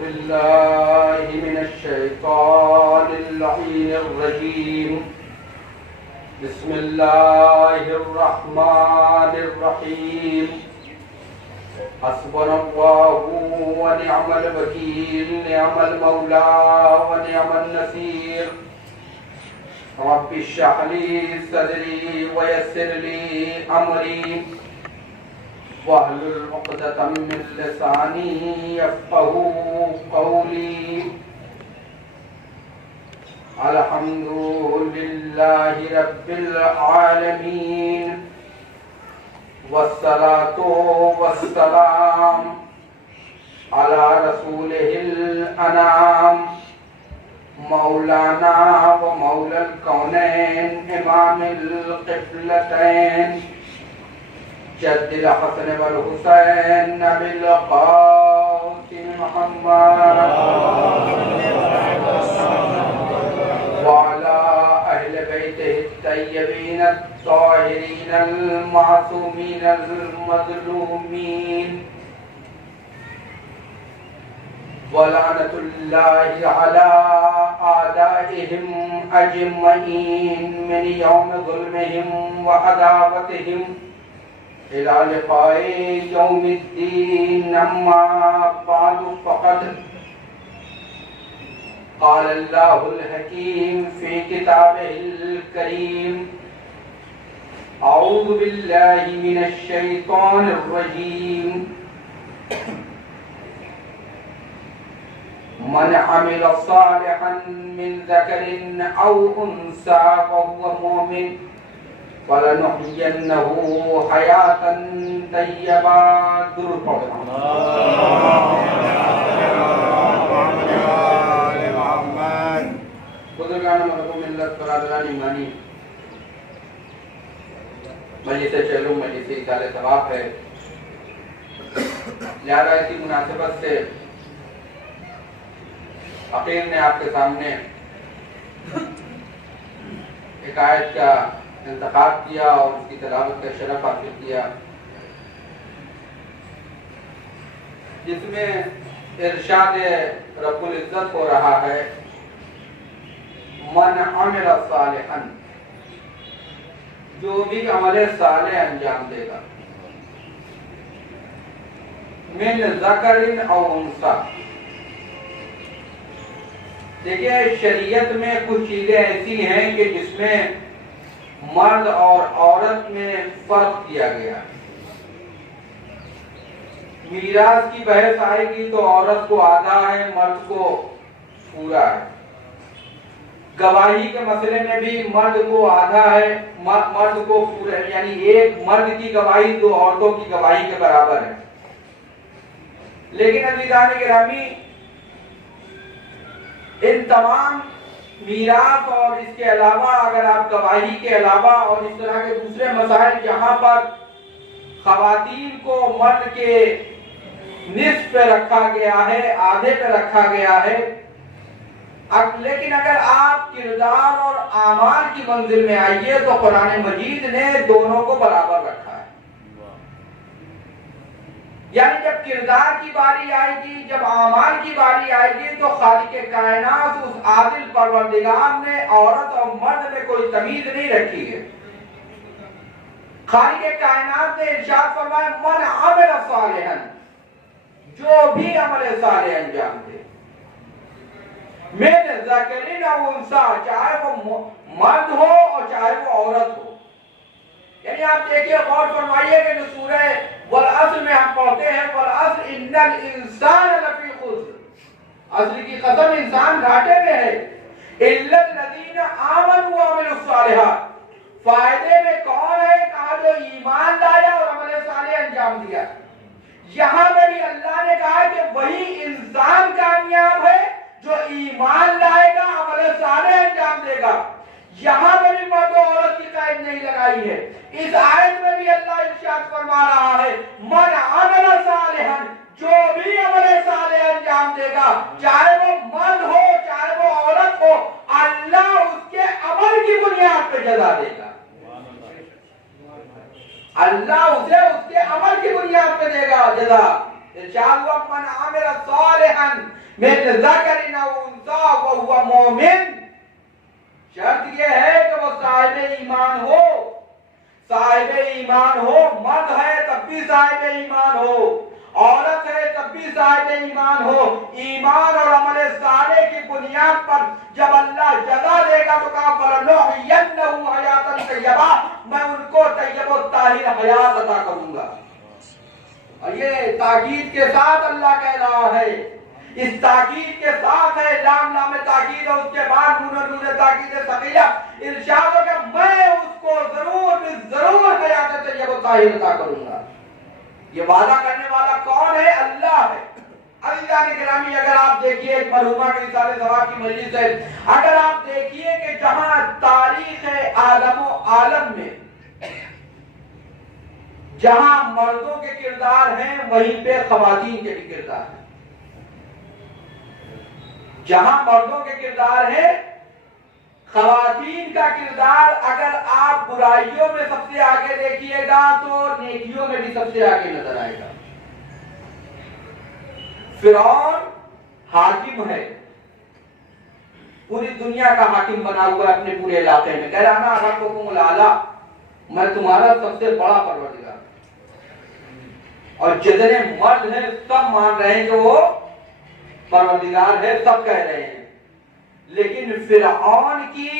بالله من الشيطان اللعين الرجيم. بسم الله الرحمن الرحيم. حسبنا الله ونعم الوكيل، نعم المولى ونعم النصير. رب اشرح لي صدري ويسر لي أمري واحلل عقدة من لساني يفقهوا قولي. الحمد لله رب العالمين، والصلاة والسلام على رسوله الأنام، مولانا ومولى الكونين، إمام القبلتين، جد الحسن والحسين، نبي القاسم محمد وعلى أهل بيته الطيبين الطاهرين المعصومين المظلومين. ولعنة الله على أعدائهم أجمعين من يوم ظلمهم وعداوتهم إلى لقاء يوم الدين. أما بعد، فقد قال الله الحكيم في كتابه الكريم: أعوذ بالله من الشيطان الرجيم. من عمل صالحا من ذكر أو أنثى وهو مؤمن فلنحيينه حياة طيبة. درود پڑھنا. بزرگان مرحوم ملت، برادران ایمانی، مجلس علوم، مجلس اصال ثواب ہے، لہذا اسی مناسبت سے فقیر نے آپ کے سامنے ایک آیت کا انتخاب کیا اور اس کی تلاوت کا شرف حاصل کیا، جس میں ارشاد رب العزت ہو رہا ہے: من عمل صالحا، جو بھی عمل صالح انجام دے گا، من ذکر او انثی. دیکھیں، شریعت میں کچھ چیزیں ایسی ہیں کہ جس میں مرد اور عورت میں فرق کیا گیا. میراث کی بحث آئے گی تو عورت کو آدھا ہے، مرد کو پورا ہے. گواہی کے مسئلے میں بھی مرد کو آدھا ہے، مرد کو پورا، یعنی ایک مرد کی گواہی دو عورتوں کی گواہی کے برابر ہے. لیکن عزیزان گرامی، ان تمام میراث اور اس کے علاوہ اگر آپ گواہی کے علاوہ اور اس طرح کے دوسرے مسائل جہاں پر خواتین کو مرد کے نصف پہ رکھا گیا ہے، آدھے پہ رکھا گیا ہے، لیکن اگر آپ کردار اور اعمال کی منزل میں آئیے تو قرآن مجید نے دونوں کو برابر رکھا ہے. یعنی جب کردار کی باری آئے گی، جب اعمال کی باری آئے گی تو خالق کائنات اس عادل پروردگار نے عورت اور مرد میں کوئی تمیز نہیں رکھی ہے. خالق کائنات نے ارشاد فرمایا: من عمل صالحا، جو بھی عمل صالح انجام دے، من ذکر او انثی، چاہے وہ مرد ہو اور چاہے وہ عورت ہو. یعنی آپ دیکھیے، غور فرمائیے کہ جو سورہ والعصر میں ہم پڑھتے ہیں: والعصر ان الانسان لفی خسر، عصر کی قسم انسان گھاٹے میں ہے، الا الذین آمنوا وعملوا الصالحات. فائدے میں کون ہے؟ کہا جو ایمان لایا اور عمل صالح انجام دیا. یہاں میں بھی اللہ نے کہا کہ وہی انسان کامیاب ہے جو ایمان لائے گا، عمل صالح انجام دے گا. یہاں میں بھی مرد و عورت کی قید نہیں لگائی ہے. اس آیت میں بھی اللہ ارشاد فرما رہا ہے: من عمل صالحا، جو بھی عمل صالح انجام دے گا، چاہے وہ مرد ہو چاہے وہ عورت ہو، اللہ اس کے عمل کی بنیاد پہ جزا دے گا. اللہ اسے اس کے عمل کی بنیاد پہ دے گا جزا. ارشاد ہوا: من عمل صالحا من ذکر او انثی وهو مومن، شرط یہ ہے کہ وہ صاحب ایمان ہو، صاحب ایمان ہو، مرد ہے تب بھی صاحب ایمان ہو، عورت ہے تب بھی صاحب ایمان ہو۔ ایمان اور عمل صالح کی بنیاد پر جب اللہ جزا دے گا تو کہا فَلَنُحْيِيَنَّهُ حَيَاةً طَيِّبَةً، میں ان کو طیب و طاہر حیات عطا کروں گا۔ اور یہ تاکید کے ساتھ اللہ کہہ رہا ہے، اس تاکید کے ساتھ ہے، لام لام تاکید اور اس کے بعد نون تاکید ثقیلہ، ارشاد ہو کہ میں اس کو ضرور حیات طیب و طاہر عطا کروں گا۔ یہ وعدہ کرنے والا کون ہے؟ اللہ ہے۔ عزیزان گرامی، اگر آپ دیکھیے ایک مرحومہ کے رسالے ثواب کی مجلس ہے، اگر آپ دیکھیے کہ جہاں تاریخ عالم و عالم میں جہاں مردوں کے کردار ہیں وہیں پہ خواتین کے بھی کردار ہیں، جہاں مردوں کے کردار ہیں خواتین کا کردار اگر آپ برائیوں میں سب سے آگے دیکھیے گا تو نیکیوں میں بھی سب سے آگے نظر آئے گا۔ فرعون حاکم ہے، پوری دنیا کا حاکم بنا ہوا ہے اپنے پورے علاقے میں، کہہ رہا نا ربکم الاعلی، میں تمہارا سب سے بڑا پروردگار، اور جتنے مرد ہیں سب مان رہے ہیں کہ وہ پروردگار ہے، سب کہہ رہے ہیں۔ لیکن فرعون کی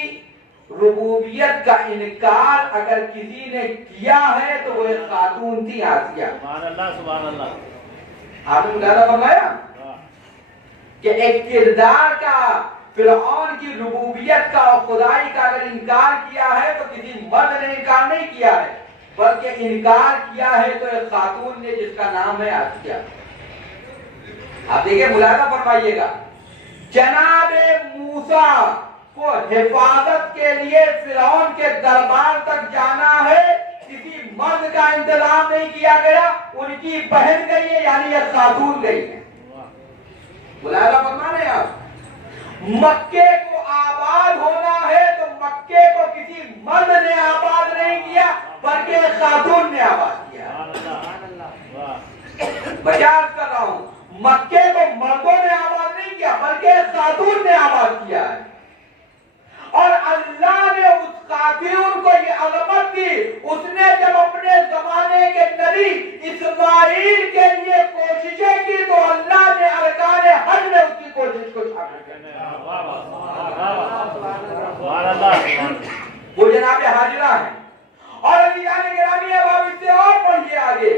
ربوبیت کا انکار اگر کسی نے کیا ہے تو وہ ایک خاتون تھی، آسیہ۔ سبحان اللہ سبحان اللہ۔ آپ نے ملاحظہ فرمایا کہ ایک کردار کا، فرعون کی ربوبیت کا اور خدائی کا اگر انکار کیا ہے تو کسی مرد نے انکار نہیں کیا ہے، بلکہ انکار کیا ہے تو ایک خاتون نے جس کا نام ہے آسیہ۔ آپ دیکھیں، ملاحظہ فرمائیے گا، جناب موسیٰ کو حفاظت کے لیے فرعون کے دربار تک جانا ہے، کسی مرد کا انتظام نہیں کیا گیا، ان کی بہن گئی ہے، یعنی ایک خاتون گئی ہے۔ ملاحظہ فرما رہے ہیں آپ، مکے کو آباد ہونا ہے تو مکے کو کسی مرد نے آباد نہیں کیا بلکہ ایک خاتون نے آباد کیا۔ بجاز کر رہا ہوں، مکے کو مردوں نے آباد نہیں کیا بلکہ ایک خاتون نے آباد کیا ہے، اور اللہ نے اس خاتون کو یہ عظمت دی۔ اس نے جب اپنے زمانے کے نبی اسماعیل کے لیے کوششیں کی تو اللہ نے ارکان حج میں اس کی کوشش کو شامل کر دیا۔ وہ جناب حاجرہ ہیں۔ اور عزیزان گرامی، اب آپ اس سے اور پڑھیے آگے،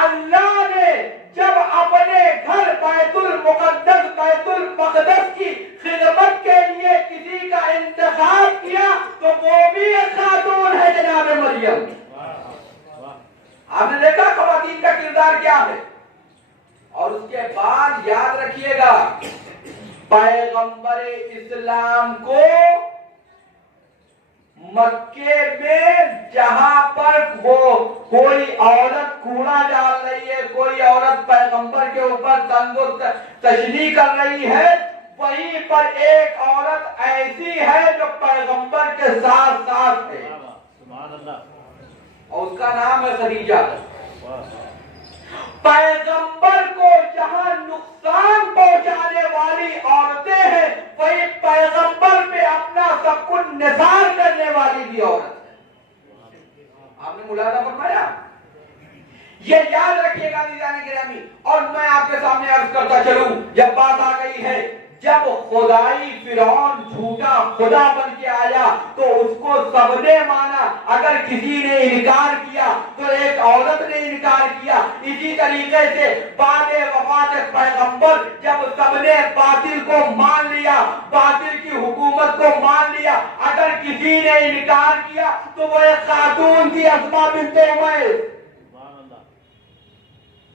اللہ نے جب اپنے گھر بیت المقدس، بیت المقدس کی خدمت کے لیے کسی کا انتخاب کیا تو وہ بھی ایک خاتون ہے، جناب مریم۔ آپ نے دیکھا خواتین کا کردار کیا ہے۔ اور اس کے بعد یاد رکھیے گا، پیغمبر اسلام کو مکے میں جہاں پر وہ کوئی عورت کوڑا ڈال رہی ہے، کوئی عورت پیغمبر کے اوپر طنز و تشنیع کر رہی ہے، وہیں پر ایک عورت ایسی ہے جو پیغمبر کے ساتھ ساتھ ہے، اور اس کا نام ہے خدیجہ۔ پیغمبر کو جہاں نقصان پہنچانے والی عورتیں ہیں وہی پیغمبر پہ اپنا سب کچھ نثار کرنے والی بھی عورت ہے۔ آپ نے ملاحظہ فرمایا؟ یہ یاد رکھیے گا عزیزان گرامی۔ اور میں آپ کے سامنے عرض کرتا چلوں، جب بات آ گئی ہے، جب خدائی فرعون جھوٹا خدا بن کے آیا تو اس کو سب نے مانا، اگر کسی نے انکار کیا تو ایک عورت نے انکار کیا۔ اسی طریقے سے بعد وفات پیغمبر جب سب نے باطل کو مان لیا، باطل کی حکومت کو مان لیا، اگر کسی نے انکار کیا تو وہ ایک خاتون تھی، اسماء بنت عمیس۔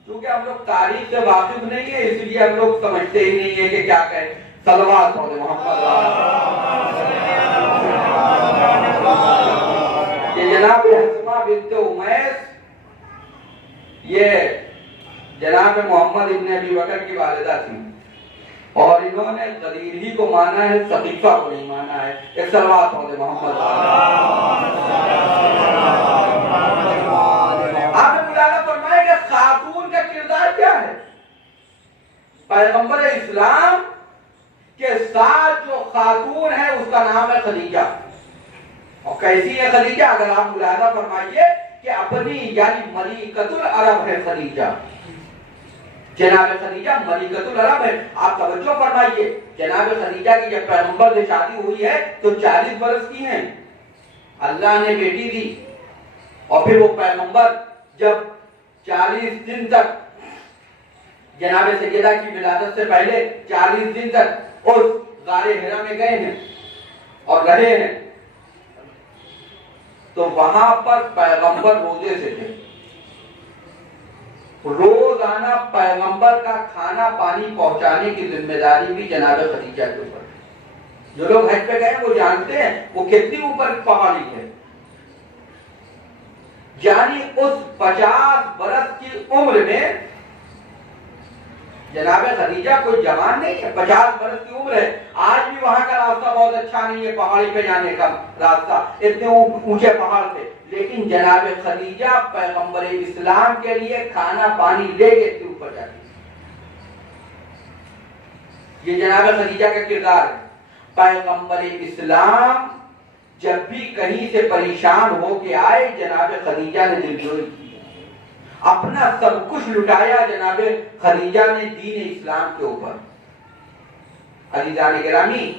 کیونکہ ہم لوگ تاریخ سے واقف نہیں ہے، اس لیے ہم لوگ سمجھتے ہی نہیں ہے کہ کیا کہیں۔ صلوات پڑھیں محمد۔ یہ جناب اسماء بنت عمیس، یہ جناب محمد ابن ابی بکر کی والدہ تھی، اور انہوں نے غدیر ہی کو مانا ہے، ثقیفہ کو نہیں مانا ہے۔ ایک صلوات پڑھیں محمد۔ آپ نے ملاحظہ فرمایا کہ خاتون کا کردار کیا ہے؟ پیغمبر اسلام کے ساتھ جو خاتون ہے اس کا نام ہے خدیجہ. اور کیسی ہے خدیجہ؟ اگر آپ ملاحظہ فرمائیے کہ اپنی یعنی ملکۃ العرب ہے خدیجہ. جناب خدیجہ ملکۃ العرب ہے. آپ توجہ فرمائیے جناب خدیجہ کی جب پیغمبر سے شادی ہوئی ہے تو 40 برس کی ہیں. اللہ نے بیٹی دی اور پھر وہ پیغمبر جب 40 دن تک جناب سیدہ کی ولادت سے پہلے 40 دن تک اس غار حرا میں گئے ہیں اور رہے ہیں تو وہاں پر پیغمبر روزے سے تھے. روزانہ پیغمبر کا کھانا پانی پہنچانے کی ذمہ داری بھی جناب خدیجہ کے اوپر. جو لوگ حج پہ گئے وہ جانتے ہیں وہ کتنی اوپر پہاڑی ہے. یعنی اس 50 برس کی عمر میں جناب خدیجہ کوئی جوان نہیں ہے. 50 برس کی عمر ہے. آج بھی وہاں کا راستہ بہت اچھا نہیں ہے پہاڑی پہ جانے کا راستہ, اتنے اونچے پہاڑ تھے. لیکن جناب خدیجہ پیغمبر اسلام کے لیے کھانا پانی لے کے اتنے اوپر جاتی. یہ جناب خدیجہ کا کردار ہے. پیغمبر اسلام جب بھی کہیں سے پریشان ہو کے آئے جناب خدیجہ نے دلجوئی کی, اپنا سب کچھ لٹایا جناب خدیجہ نے دین اسلام کے اوپر. عزیزان گرامی,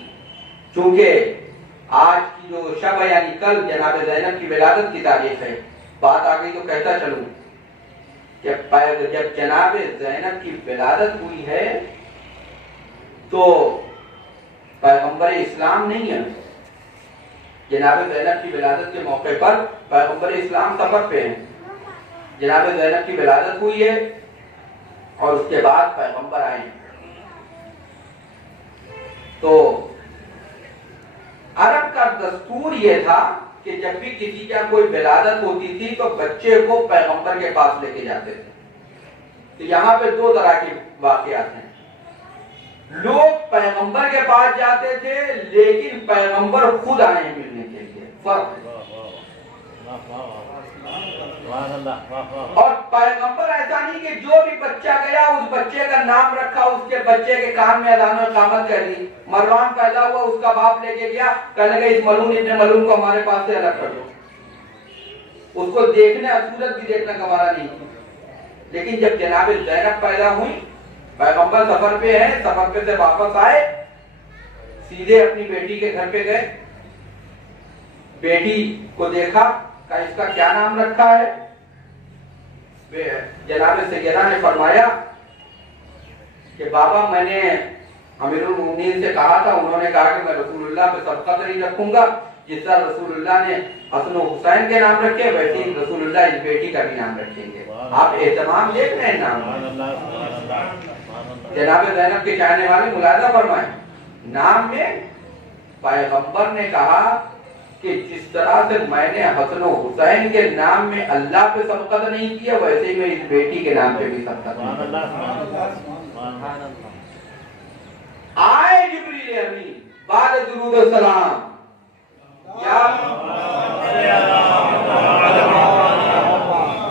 چونکہ آج کی جو شب ہے یعنی کل جناب زینب کی ولادت کی تاریخ ہے, بات آ گئی تو کہتا چلوں کہ جب جناب زینب کی ولادت ہوئی ہے تو پیغمبر اسلام نہیں ہے. جناب زینب کی ولادت کے موقع پر پیغمبر اسلام سفر پہ ہیں. جناب زینب کی ولادت ہوئی ہے اور اس کے بعد پیغمبر آئے. تو عرب کا دستور یہ تھا کہ جب بھی کسی کا کوئی ولادت ہوتی تھی تو بچے کو پیغمبر کے پاس لے کے جاتے تھے. تو یہاں پہ 2 طرح کے واقعات ہیں. لوگ پیغمبر کے پاس جاتے تھے لیکن پیغمبر خود آئے ملنے کے لیے. فرق ہے. اور پیغمبر ایسا نہیں کہ جو بھی بچہ گیا اس بچے کا نام رکھا, اس کے بچے کے کان میں اذان و اقامت کر دی. مروان پیدا ہوا, اس کا باپ لے کے گیا, کہنے لگے اس ملعون ابن ملعون کو ہمارے پاس سے الگ کر دو. اس کو دیکھنے صورت بھی دیکھنا گوارا نہیں. لیکن جب جناب زینب پیدا ہوئی, پیغمبر سفر پہ ہیں, سفر پہ سے واپس آئے, سیدھے اپنی بیٹی کے گھر پہ گئے. بیٹی کو دیکھا, کہا اس کا کیا نام رکھا ہے؟ جناب سیدہ نے فرمایا کہ بابا میں نے امیر المومنین سے کہا تھا, انہوں نے کہا کہ میں رسول اللہ پہ سب قدر ہی رکھوں گا. جس طرح رسول اللہ نے حسن و حسین کے نام رکھے ویسے ہی رسول اللہ اس بیٹی کا بھی نام رکھیں گے. آپ اہتمام دیکھ رہے ہیں نام. جناب زینب کے چاہنے والے ملاحظہ فرمائیں, نام میں پیغمبر نے کہا کہ جس طرح سے میں نے حسن و حسین کے نام میں اللہ پہ سبقت نہیں کیا ویسے ہی میں اس بیٹی کے نام پہ بھی سبقت نہیں کیا. آئے جبریل امین بعد درود و سلام,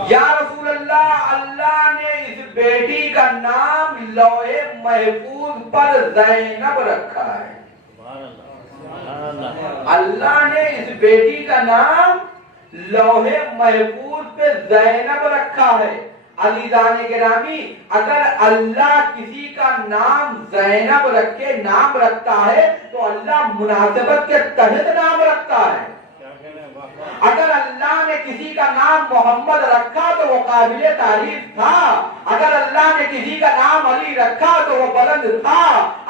یا رسول اللہ, اللہ نے اس بیٹی کا نام لوح محفوظ پر زینب رکھا ہے. اللہ نے اس بیٹی کا نام لوح محفوظ پہ زینب رکھا ہے. عزیزان گرامی, اگر اللہ کسی کا نام زینب رکھ کے نام رکھتا ہے تو اللہ مناسبت کے تحت نام رکھتا ہے. اگر اللہ نے کسی کا نام محمد رکھا تو وہ قابل تعریف تھا. اگر اللہ نے کسی کا نام علی رکھا تو وہ بلند تھا.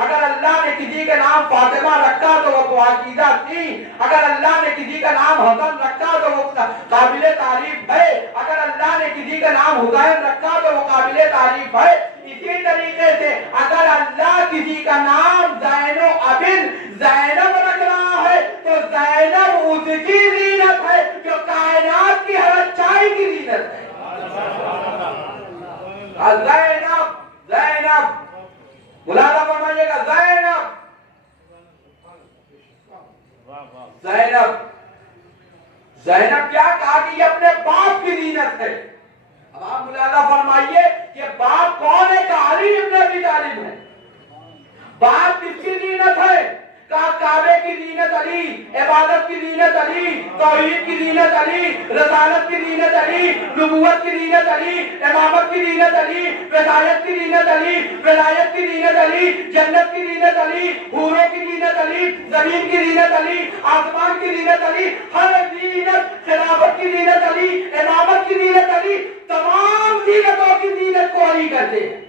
اگر اللہ نے کسی کا نام فاطمہ رکھا تو وہ پاکیزہ تھی. اگر اللہ نے کسی کا نام حسن رکھا تو وہ قابل تعریف ہے. اگر اللہ نے کسی کا نام حسین رکھا تو وہ قابل تعریف ہے. اسی طریقے سے اگر اللہ کسی کا نام زین و ابن زینب رکھ رہا ہے تو زینب اس کی زینت ہے جو کائنات کی ہر اچھائی کی زینت ہے. زینب زینب ملاحظہ فرمائیے گا, زینب زینب زینب کیا کہا کہ یہ اپنے باپ کی زینت ہے. اب آپ ملاحظہ فرمائیے کہ باپ کون ہے؟ کہ علی ابن ابی طالب ہے۔ باپ کس کی زینت ہے؟ کعبے کی زینت علی، عبادت کی زینت علی، توحید کی زینت علی، رسالت کی زینت علی، نبوت کی زینت علی، امامت کی زینت علی، وصایت کی زینت علی، ولایت کی زینت علی، جنت کی زینت علی، حوروں کی زینت علی، زمین کی زینت علی، آسمان کی زینت علی، ہر زینت، خلافت کی زینت علی، امامت کی زینت علی، تمام زینتوں کی زینت کو علی کہتے ہیں۔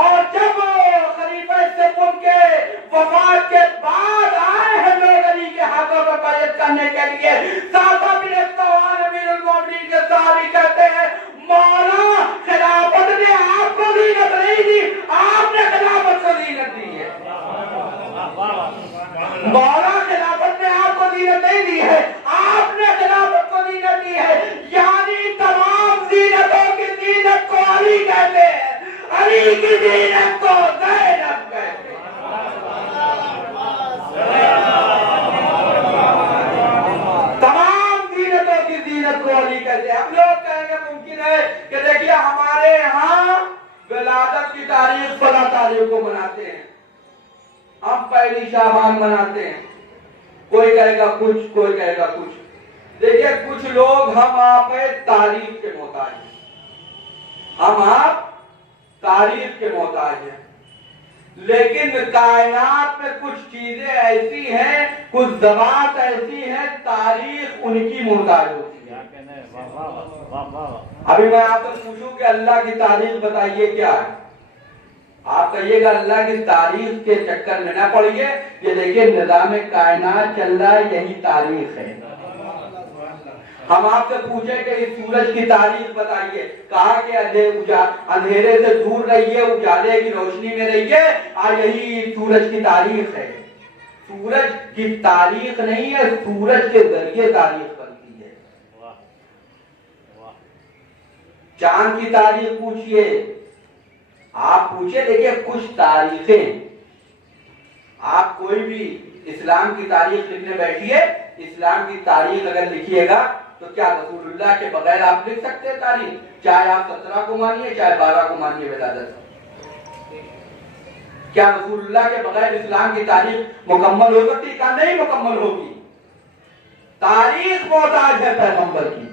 اور جب خلیفہ سوم کے وفات کے بعد آئے ہیں لوگ علی کے ہاتھوں پر بیعت کرنے کے لیے، سعدہ بن سوال امیر المومنین کے صحابی کہتے ہیں مولا خلافت نے آپ کو زینت نہیں دی، آپ نے خلافت کو زینت دی ہے۔ مولا خلافت نے آپ کو زینت نہیں دی ہے، آپ نے خلافت کو زینت دی ہے، یعنی تمام زینتوں کی زینت کو علی کہتے ہیں، علی کی زینت کو زینب کہتے ہیں۔ تمام زینتوں کی زینت کو علی کہتے ہیں۔ ہم لوگ کہیں گے ممکن ہے کہ دیکھیے ہمارے ہاں ولادت کی تاریخ فلاں تاریخ کو مناتے ہیں، ہم پہلی شعبان مناتے ہیں، کوئی کہے گا کچھ، کوئی کہے گا کچھ۔ دیکھیے کچھ لوگ ہم آپ تاریخ کے محتاج ہیں، ہم آپ تاریخ کے محتاج ہیں، لیکن کائنات میں کچھ چیزیں ایسی ہیں، کچھ ذوات ایسی ہیں، تاریخ ان کی محتاج ہوتی ہے۔ ابھی میں آپ سے پوچھوں کہ اللہ کی تاریخ بتائیے کیا ہے، آپ کہیے گا اللہ کی تاریخ کے چکر میں نہ پڑیے، یہ دیکھیے نظام کائنات چل رہا ہے، یہی تاریخ ہے۔ ہم آپ سے پوچھیں کہ اس سورج کی تاریخ بتائیے، کہا کہ اندھیرے سے دور رہیے، اجالے کی روشنی میں رہیے، یہی سورج کی تاریخ ہے۔ سورج کی تاریخ نہیں ہے، سورج کے ذریعے تاریخ بنتی ہے۔ چاند کی تاریخ پوچھئے، آپ پوچھئے، دیکھئے کچھ تاریخیں، آپ کوئی بھی اسلام کی تاریخ لکھنے بیٹھیے، اسلام کی تاریخ اگر لکھیے گا تو کیا رسول اللہ کے بغیر آپ لکھ سکتے ہیں تاریخ؟ چاہے آپ 17 کو مانیے، چاہے 12 کو مانیے ولادت، کیا رسول اللہ کے بغیر اسلام کی تاریخ مکمل ہو سکتی؟ کیا نہیں مکمل ہوگی؟ تاریخ محتاج ہے پیغمبر کی۔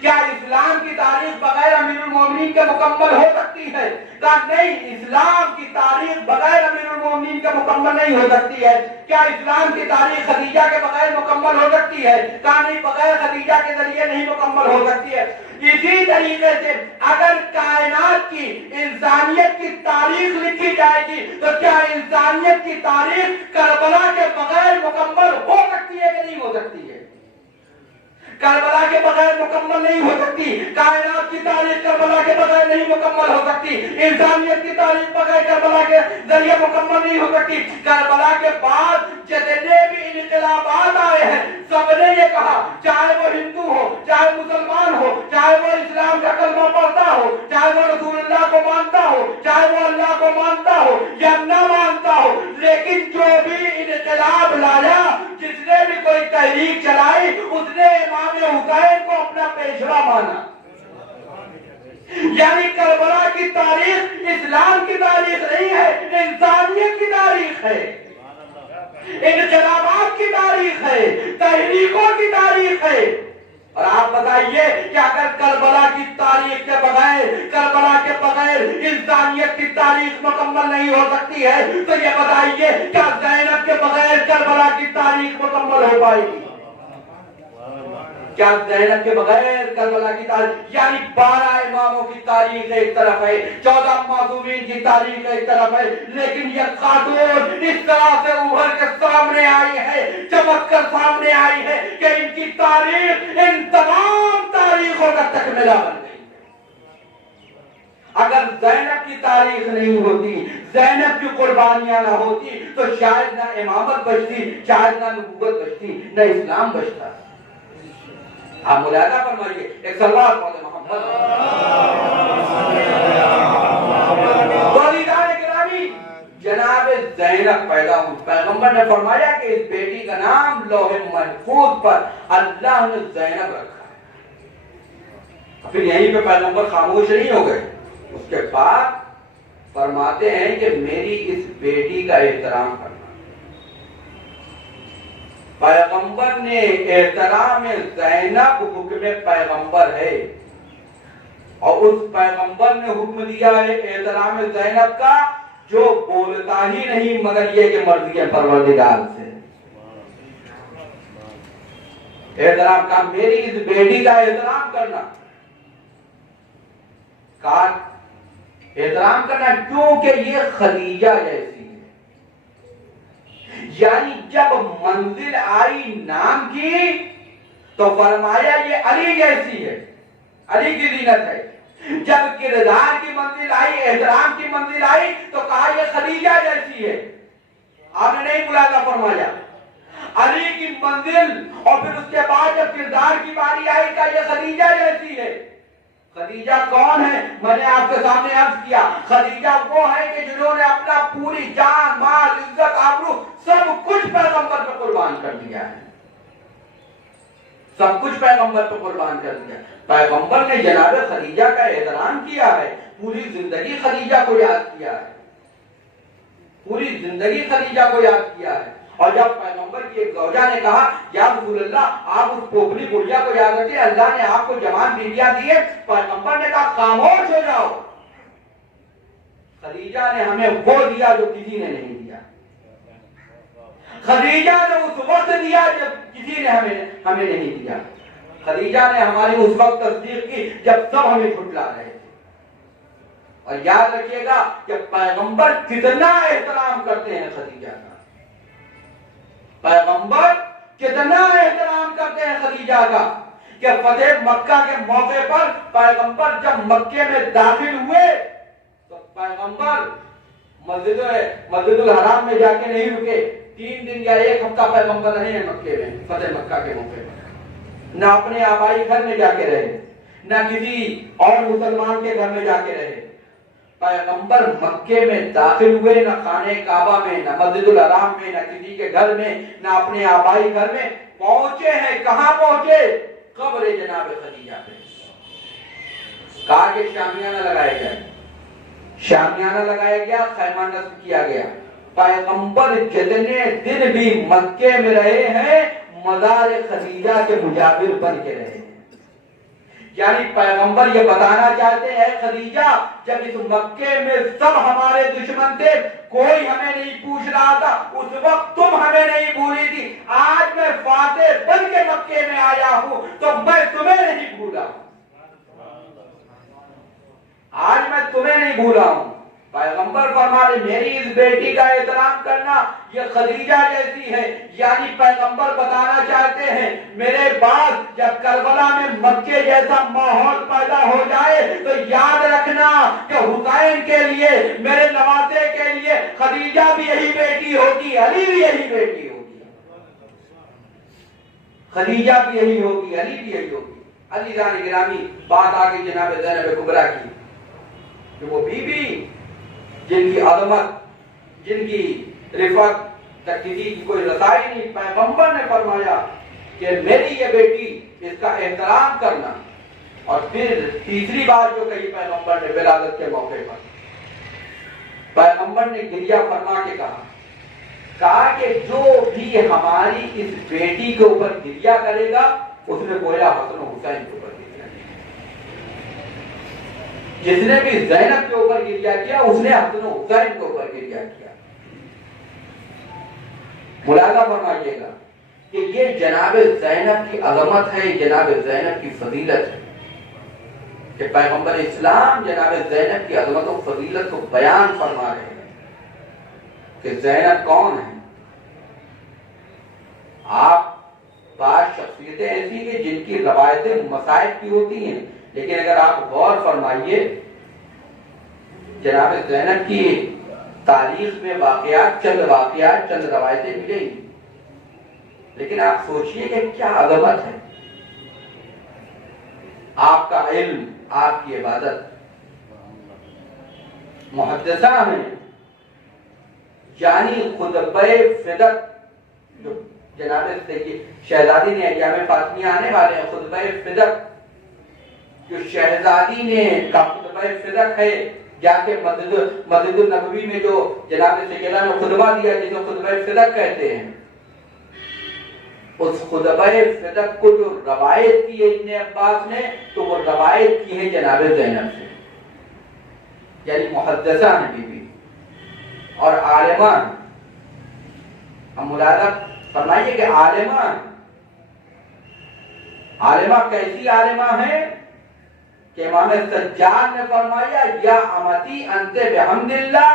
کیا اسلام کی تاریخ بغیر امیر المومنین کے مکمل ہو سکتی ہے؟ کہا نہیں، اسلام کی تاریخ بغیر امیر المومنین کے مکمل نہیں ہو سکتی ہے۔ کیا اسلام کی تاریخ خدیجہ کے بغیر مکمل ہو سکتی ہے؟ کہا نہیں، بغیر خدیجہ کے ذریعے نہیں مکمل ہو سکتی ہے۔ اسی طریقے سے اگر کائنات کی، انسانیت کی تاریخ لکھی جائے گی تو کیا انسانیت کی تاریخ کربلا کے بغیر مکمل ہو سکتی ہے کہ نہیں ہو سکتی ہے؟ کربلا کے بغیر مکمل نہیں ہو سکتی، کائنات کی تاریخ کربلا کے بغیر نہیں مکمل ہو سکتی، انسانیت کی تاریخ بغیر کربلا کے ذریعے مکمل نہیں ہو سکتی۔ کربلا کے بعد جتنے بھی انقلابات آئے ہیں، سب نے یہ کہا، چاہے وہ ہندو ہو، چاہے مسلمان ہو، چاہے وہ اسلام کا کلمہ پڑھتا ہو، چاہے وہ رسول اللہ کو مانتا ہو، چاہے وہ اللہ کو مانتا ہو یا نہ مانتا ہو، لیکن جو بھی انقلاب لایا، جس نے بھی کوئی تحریک چلائی، اس نے امام حسین کو اپنا پیشوا مانا۔ یعنی کربلا کی تاریخ اسلام کی تاریخ نہیں ہے، انسانیت کی تاریخ ہے، انقلابات کی تاریخ ہے، تحریکوں کی تاریخ ہے۔ اور آپ بتائیے کہ اگر کربلا کی تاریخ کے بغیر، کربلا کے بغیر انسانیت کی تاریخ مکمل نہیں ہو سکتی ہے تو یہ بتائیے کیا زینب کے بغیر کربلا کی تاریخ مکمل ہو پائے گی؟ کیا زینب کے بغیر کربلا کی تاریخ، یعنی 12 اماموں کی تاریخ ایک طرف ہے، 14 معصومین کی تاریخ ایک طرف ہے، لیکن یہ خاتون اس طرح سے ابھر کے سامنے آئی ہے، چمک کر سامنے آئی ہے کہ ان کی تاریخ ان تمام تاریخوں کا تکملہ بن گئی۔ اگر زینب کی تاریخ نہیں ہوتی، زینب کی قربانیاں نہ ہوتی تو شاید نہ امامت بچتی، شاید نہ نبوت بچتی، نہ اسلام بچتا۔ آپ ملاحظہ فرمائیے، ایک سلوات پڑھیں محمد۔ والدان گرامی، جناب زینب پیدا ہوئی، پیغمبر نے فرمایا کہ اس بیٹی کا نام لوح محفوظ پر اللہ نے زینب رکھا ہے۔ پھر یہیں پہ پیغمبر خاموش نہیں ہو گئے، اس کے بعد فرماتے ہیں کہ میری اس بیٹی کا احترام کرنا۔ پیغمبر نے احترام زینب حکم پیغمبر ہے، اور اس پیغمبر نے حکم دیا ہے احترام زینب کا جو بولتا ہی نہیں مگر یہ کہ مرضی ہے پروردگار سے۔ احترام کا، میری اس بیٹی کا احترام کرنا، احترام کرنا کیونکہ یہ خدیجہ جیسی ہے۔ یعنی جب منزل آئی نام کی تو فرمایا یہ علی جیسی ہے، علی کی زینت ہے۔ جب کردار کی منزل آئی، احترام کی منزل آئی تو کہا یہ خدیجہ جیسی ہے۔ آپ نے نہیں ملاحظہ فرمایا علی کی منزل، اور پھر اس کے بعد جب کردار کی باری آئی کہا یہ خدیجہ جیسی ہے۔ خدیجہ کون ہے؟ میں نے آپ کے سامنے عرض کیا، خدیجہ وہ ہے کہ جنہوں نے اپنا پوری جان، مال، عزت، آبرو سب کچھ پیغمبر پہ قربان کر دیا ہے، سب کچھ پیغمبر پہ قربان کر دیا۔ پیغمبر نے جناب خدیجہ کا احترام کیا ہے، پوری زندگی خدیجہ کو یاد کیا ہے، پوری زندگی خدیجہ کو یاد کیا ہے۔ اور جب پیغمبر کی ایک زوجہ نے کہا یا رسول اللہ آپ اس پوپلی گڑیا کو یاد رکھیں، اللہ نے آپ کو جوان بیویاں دی ہے، پیغمبر نے کہا خاموش ہو جاؤ، خدیجہ نے ہمیں وہ دیا جو کسی نے نہیں دیا، خدیجہ نے اس وقت دیا جب کسی نے ہمیں نہیں دیا، خدیجہ نے ہماری اس وقت تصدیق کی جب سب ہمیں جھٹلا رہے تھے۔ اور یاد رکھیے گا کہ پیغمبر کتنا احترام کرتے ہیں خدیجہ کا، پیغمبر کتنا احترام کرتے ہیں خدیجہ کا کہ فتح مکہ کے موقع پر پیغمبر جب مکے میں داخل ہوئے تو پیغمبر مسجد الحرام میں جا کے نہیں رکے، 3 دن یا 1 ہفتہ پیغمبر رہے ہیں مکے میں فتح مکہ کے موقع پر، نہ اپنے آبائی گھر میں جا کے رہے، نہ کسی اور مسلمان کے گھر میں جا کے رہے، پیغمبر مکے میں داخل ہوئے، نہ خانہ کعبہ میں، نہ مسجد الحرام میں، نہ کسی کے گھر میں، نہ اپنے آبائی گھر میں، پہنچے ہیں کہاں پہنچے؟ قبر جناب خدیجہ پہ۔ کہا کہ شامیانہ لگایا جائے، شامیانہ لگایا گیا، خیمہ نصب کیا گیا۔ پیغمبر جتنے دن بھی مکے میں رہے ہیں مزار خدیجہ کے مجاور بن کے رہے ہیں۔ یعنی پیغمبر یہ بتانا چاہتے ہیں خدیجہ جب اس مکے میں سب ہمارے دشمن تھے، کوئی ہمیں نہیں پوچھ رہا تھا، اس وقت تم ہمیں نہیں بھولی تھی، آج میں فاتح بن کے مکے میں آیا ہوں تو میں تمہیں نہیں بھولا، آج میں تمہیں نہیں بھولا ہوں۔ پیغمبر فرماتے میری اس بیٹی کا احترام کرنا یہ خدیجہ جیسی ہے، یعنی پیغمبر بتانا چاہتے ہیں میرے بعد جب کربلا میں مکے جیسا ماحول پیدا ہو جائے تو یاد رکھنا کہ حسین کے لیے، میرے نواسے کے لیے خدیجہ بھی یہی بیٹی ہوگی، علی بھی یہی بیٹی ہوگی، خدیجہ بھی یہی ہوگی، علی بھی یہی ہوگی۔ عزیزان گرامی، بات آگئی جناب زینب کبریٰ کی کہ وہ بی بی جن کی عظمت، جن کی رفعت تک کسی کی کوئی رسائی نہیں، پیغمبر نے فرمایا کہ میری یہ بیٹی اس کا احترام کرنا۔ اور پھر تیسری بات جو کہی پیغمبر نے ولادت کے موقع پر، پیغمبر نے گریہ فرما کے کہا کہ جو بھی ہماری اس بیٹی کے اوپر گریہ کرے گا اس نے گویا حسن و حسین کے اوپر گریہ کیا، جس نے بھی زینب کے اوپر گریہ کیا اس نے حسن و حسین کے اوپر گریہ کیا۔ ملاحظہ فرمائیے گا کہ یہ جناب زینب کی عظمت ہے، جناب زینب کی فضیلت ہے کہ پیغمبر اسلام جناب زینب کی عظمت و فضیلت کو بیان فرما رہے ہیں کہ زینب کون ہے۔ آپ بعض شخصیتیں ایسی کہ جن کی روایتیں مسائب کی ہوتی ہیں، لیکن اگر آپ غور فرمائیے جناب زینب کی تاریخ میں واقعات، چند روایتیں ملیں گی، لیکن آپ سوچئے کہ کیا عظمت ہے، آپ کا علم، آپ کی عبادت، محدثہ ہیں، یعنی خطبہ فدق جو جناب شہزادی نے ایام فاطمیہ آنے والے ہیں، خطبہ فدق جو شہزادی نے کا خطبہ فدق ہے، جا کے مسجد النبوی میں جو جناب سیدنا نے خطبہ دیا جسے خطبہ فدق کہتے ہیں، اس خطبہ فدق کو جو روایت کی ہے ابن عباس نے، تو وہ روایت کی ہے جناب زینب سے، یعنی محدثہ ہیں بی بی اور عالمان۔ ہم ملاحظہ فرمائیے کہ عالمہ کیسی عالمہ ہیں کہ امام سجاد نے فرمایا یا امتی انت بحمد اللہ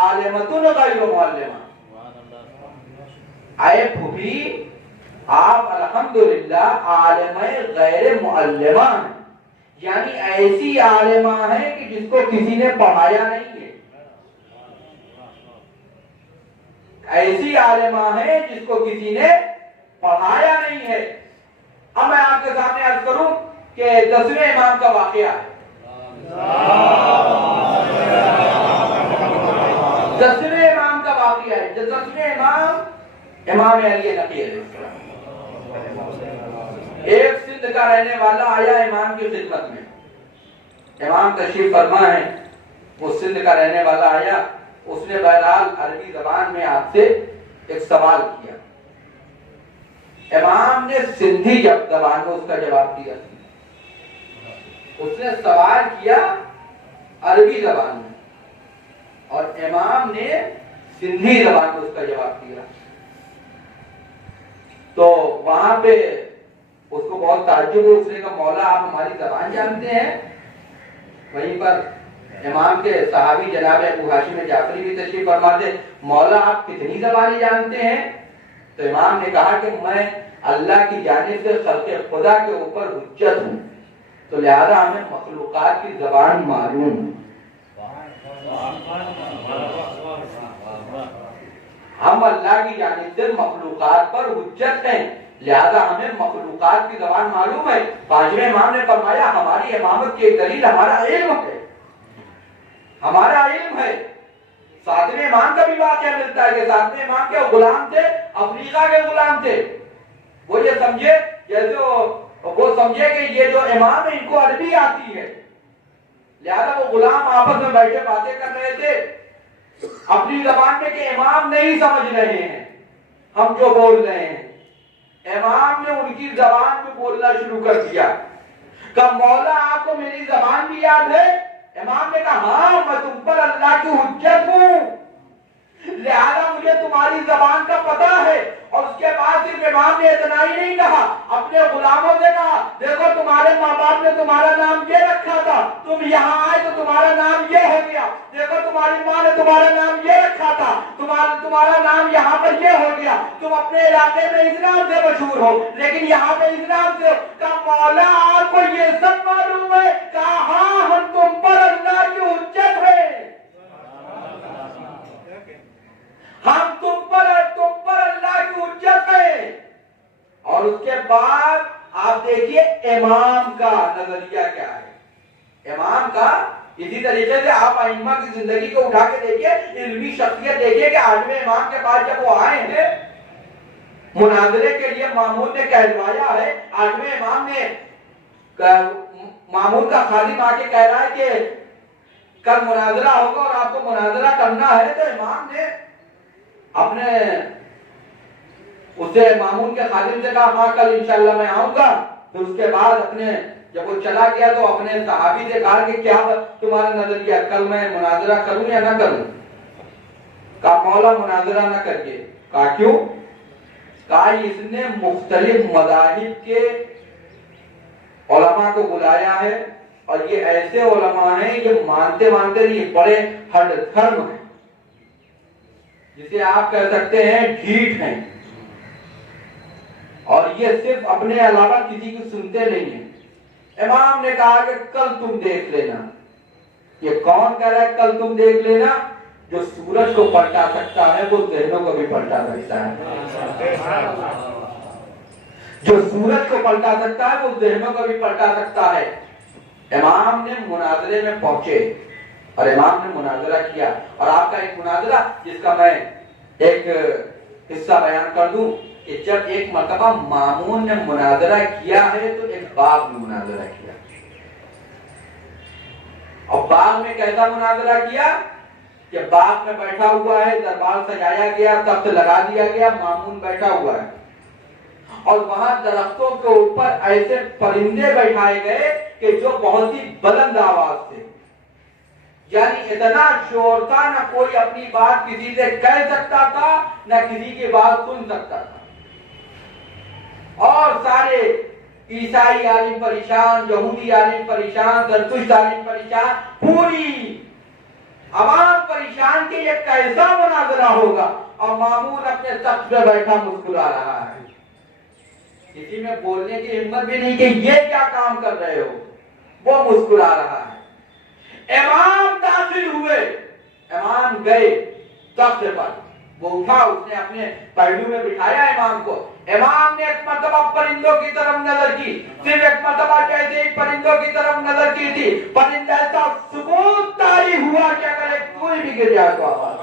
عالمتن غیر معلمہ، اے پھوپھی آپ الحمدللہ عالمہ غیر معلمہ ہیں، یعنی ایسی عالمہ ہیں کہ جس کو کسی نے پڑھایا نہیں ہے، ایسی عالمہ ہیں جس کو کسی نے پڑھایا نہیں ہے۔ اب میں آپ کے سامنے عرض کروں کہ 10ویں امام کا واقعہ ہے۔ 10ویں امام کا واقعہ ہے۔ 10ویں امام امام علی نقی علیہ السلام، ایک سندھ کا رہنے والا آیا امام کی خدمت میں، امام تشریف فرما ہے، وہ سندھ کا رہنے والا آیا، اس نے بہرحال عربی زبان میں آپ سے ایک سوال کیا، امام نے سندھی زبان میں اس کا جواب دیا، اس نے سوال کیا عربی زبان میں اور امام نے سندھی زبان میں اس کا جواب دیا، تو وہاں پہ اس کو بہت تعجب ہوا، اس نے کہا مولا آپ ہماری زبان جانتے ہیں؟ وہیں پر امام کے صحابی جناب ابو ہاشم جعفری بھی تشریف فرما تھے، مولا آپ کتنی زبانیں جانتے ہیں؟ تو امام نے کہا کہ میں اللہ کی جانب سے خلق خدا کے اوپر حجت ہوں، تو لہذا ہمیں مخلوقات کی زبان معلوم ہے، ہم اللہ کی جانب سے مخلوقات پر حجت ہیں، لہذا ہمیں مخلوقات کی زبان معلوم ہے۔ 5ویں امام نے فرمایا ہماری امامت کی ایک دلیل ہمارا علم ہے، ہمارا علم ہے۔ 7ویں امام کا بھی واقعہ ملتا ہے کہ 7ویں امام کے غلام تھے، افریقہ کے غلام تھے، وہ یہ سمجھے جیسے وہ سمجھے کہ یہ جو امام ہے ان کو عربی آتی ہے، لہذا وہ غلام آپس میں بیٹھے باتیں کر رہے تھے اپنی زبان میں کہ امام نہیں سمجھ رہے ہیں ہم جو بول رہے ہیں۔ امام نے ان کی زبان میں بولنا شروع کر دیا، کہ مولا آپ کو میری زبان بھی یاد ہے؟ امام نے کہا ہاں میں تم پر اللہ کی حجت ہوں، لہذا مجھے تمہاری زبان کا پتہ ہے۔ اور اس کے بعد صرف امام نے اتنا ہی نہیں کہا، اپنے غلاموں سے کہا دیکھو تمہارے ماں باپ نے تمہارا نام یہ رکھا تھا، تم یہاں آئے تو تمہارا نام یہ ہو گیا، دیکھو تمہاری ماں نے تمہارا نام یہ رکھا تھا، تمہارا نام یہاں پر یہ ہو گیا، تم اپنے علاقے میں اس نام سے مشہور ہو لیکن یہاں پہ اس نام سے ہو۔ کہا مولا آپ کو یہ سب معلوم ہے؟ کہا ہاں ہم تم پر اللہ کی حجت ہے، ہم تم پر اللہ کی حجت ہے۔ اور اس کے بعد آپ دیکھیے امام کا نظریہ کیا ہے، امام کا اسی طریقے سے آپ ائمہ کی زندگی کو اٹھا کے دیکھیے، علمی شخصیت دیکھیے کہ 8ویں امام کے بعد جب وہ آئے ہیں مناظرے کے لیے مامون نے کہلوایا ہے، 8ویں امام نے مامون کا خادم آ کے کہہ رہا ہے کہ کل مناظرہ ہوگا اور آپ کو مناظرہ کرنا ہے، تو امام نے اپنے اسے مامون کے خادم سے کہا ہاں کل انشاءاللہ میں آؤں گا۔ پھر اس کے بعد اپنے جب وہ چلا گیا تو اپنے صحابی سے کہا کہ کیا تمہارا نظریہ، کل میں مناظرہ کروں یا نہ کروں؟ کہا مولا مناظرہ نہ کریے۔ کہا کیوں؟ کہا اس نے مختلف مذاہب کے علماء کو بلایا ہے اور یہ ایسے علماء ہیں یہ مانتے نہیں، بڑے ہڈ دھرم ہیں، جسے آپ کہہ سکتے ہیں ڈھیٹ ہیں، اور یہ صرف اپنے علاوہ کسی کی سنتے نہیں ہیں۔ امام نے کہا کہ کل تم دیکھ لینا۔ یہ کون کہہ رہا ہے کل تم دیکھ لینا؟ جو سورج کو پلٹا سکتا ہے وہ ذہنوں کو بھی پلٹا سکتا ہے، جو سورج کو پلٹا سکتا ہے وہ ذہنوں کو بھی پلٹا سکتا ہے۔ امام نے مناظرے میں پہنچے اور امام نے مناظرہ کیا، اور آپ کا ایک مناظرہ جس کا میں ایک حصہ بیان کر دوں کہ جب ایک مرتبہ مامون نے مناظرہ کیا ہے تو ایک باپ نے مناظرہ کیا، اور باغ میں کیسا مناظرہ کیا کہ باغ میں بیٹھا ہوا ہے، دربار سجایا گیا، تخت لگا دیا گیا، مامون بیٹھا ہوا ہے، اور وہاں درختوں کے اوپر ایسے پرندے بیٹھائے گئے کہ جو بہت ہی بلند آواز تھے، یعنی اتنا شور تھا، نہ کوئی اپنی بات کسی سے کہہ سکتا تھا، نہ کسی کی بات سن سکتا تھا۔ اور سارے عیسائی عالم پریشان، یہودی عالم پریشان، زرتشت عالم پریشان، پوری عوام پریشان کہ یہ کیسا مناظرہ ہوگا، اور مامون اپنے تخت پہ بیٹھا مسکرا رہا ہے، کسی میں بولنے کی ہمت بھی نہیں کہ یہ کیا کام کر رہے ہو، وہ مسکرا رہا ہے۔ امام داخل ہوئے، امام گئے تخت پر، وہ اٹھا، اس نے اپنے پہلو میں بٹھایا امام کو، امام نے ایک مرتبہ پرندوں کی طرف نظر کی، صرف ایک مرتبہ جیسے ہی پرندوں کی طرف نظر کی تھی، پرندہ ایسا سکوت طاری ہوا کہ اگر ایک سوئی بھی گر جائے تو آواز،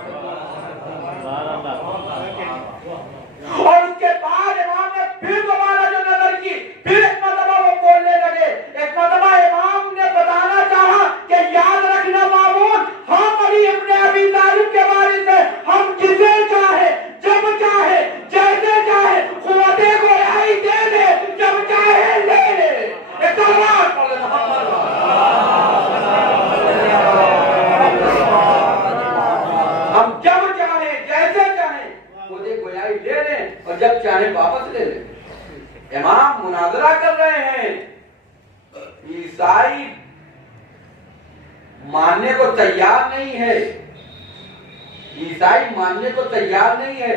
اور اس کے بعد امام نے پھر دوبارہ جو نظر کی، پھر ایک مرتبہ وہ بولنے لگے، ایک مرتبہ امام نے بتانا چاہا کہ یاد رکھنا مامون، ہم علی ابن ابی طالب کے بارے سے ہم جسے چاہے، جب چاہے، جیسے چاہے قوت گویائی دے دے، جب چاہے لے لے۔ ایک سلوات پڑھ لے محمد، ہم جب چاہے، جیسے چاہے قوت گویائی لے لیں، اور جب چاہے واپس لے لیں۔ امام مناظرہ کر رہے ہیں، عیسائی ماننے کو تیار نہیں ہے، عیسائی ماننے کو تیار نہیں ہے۔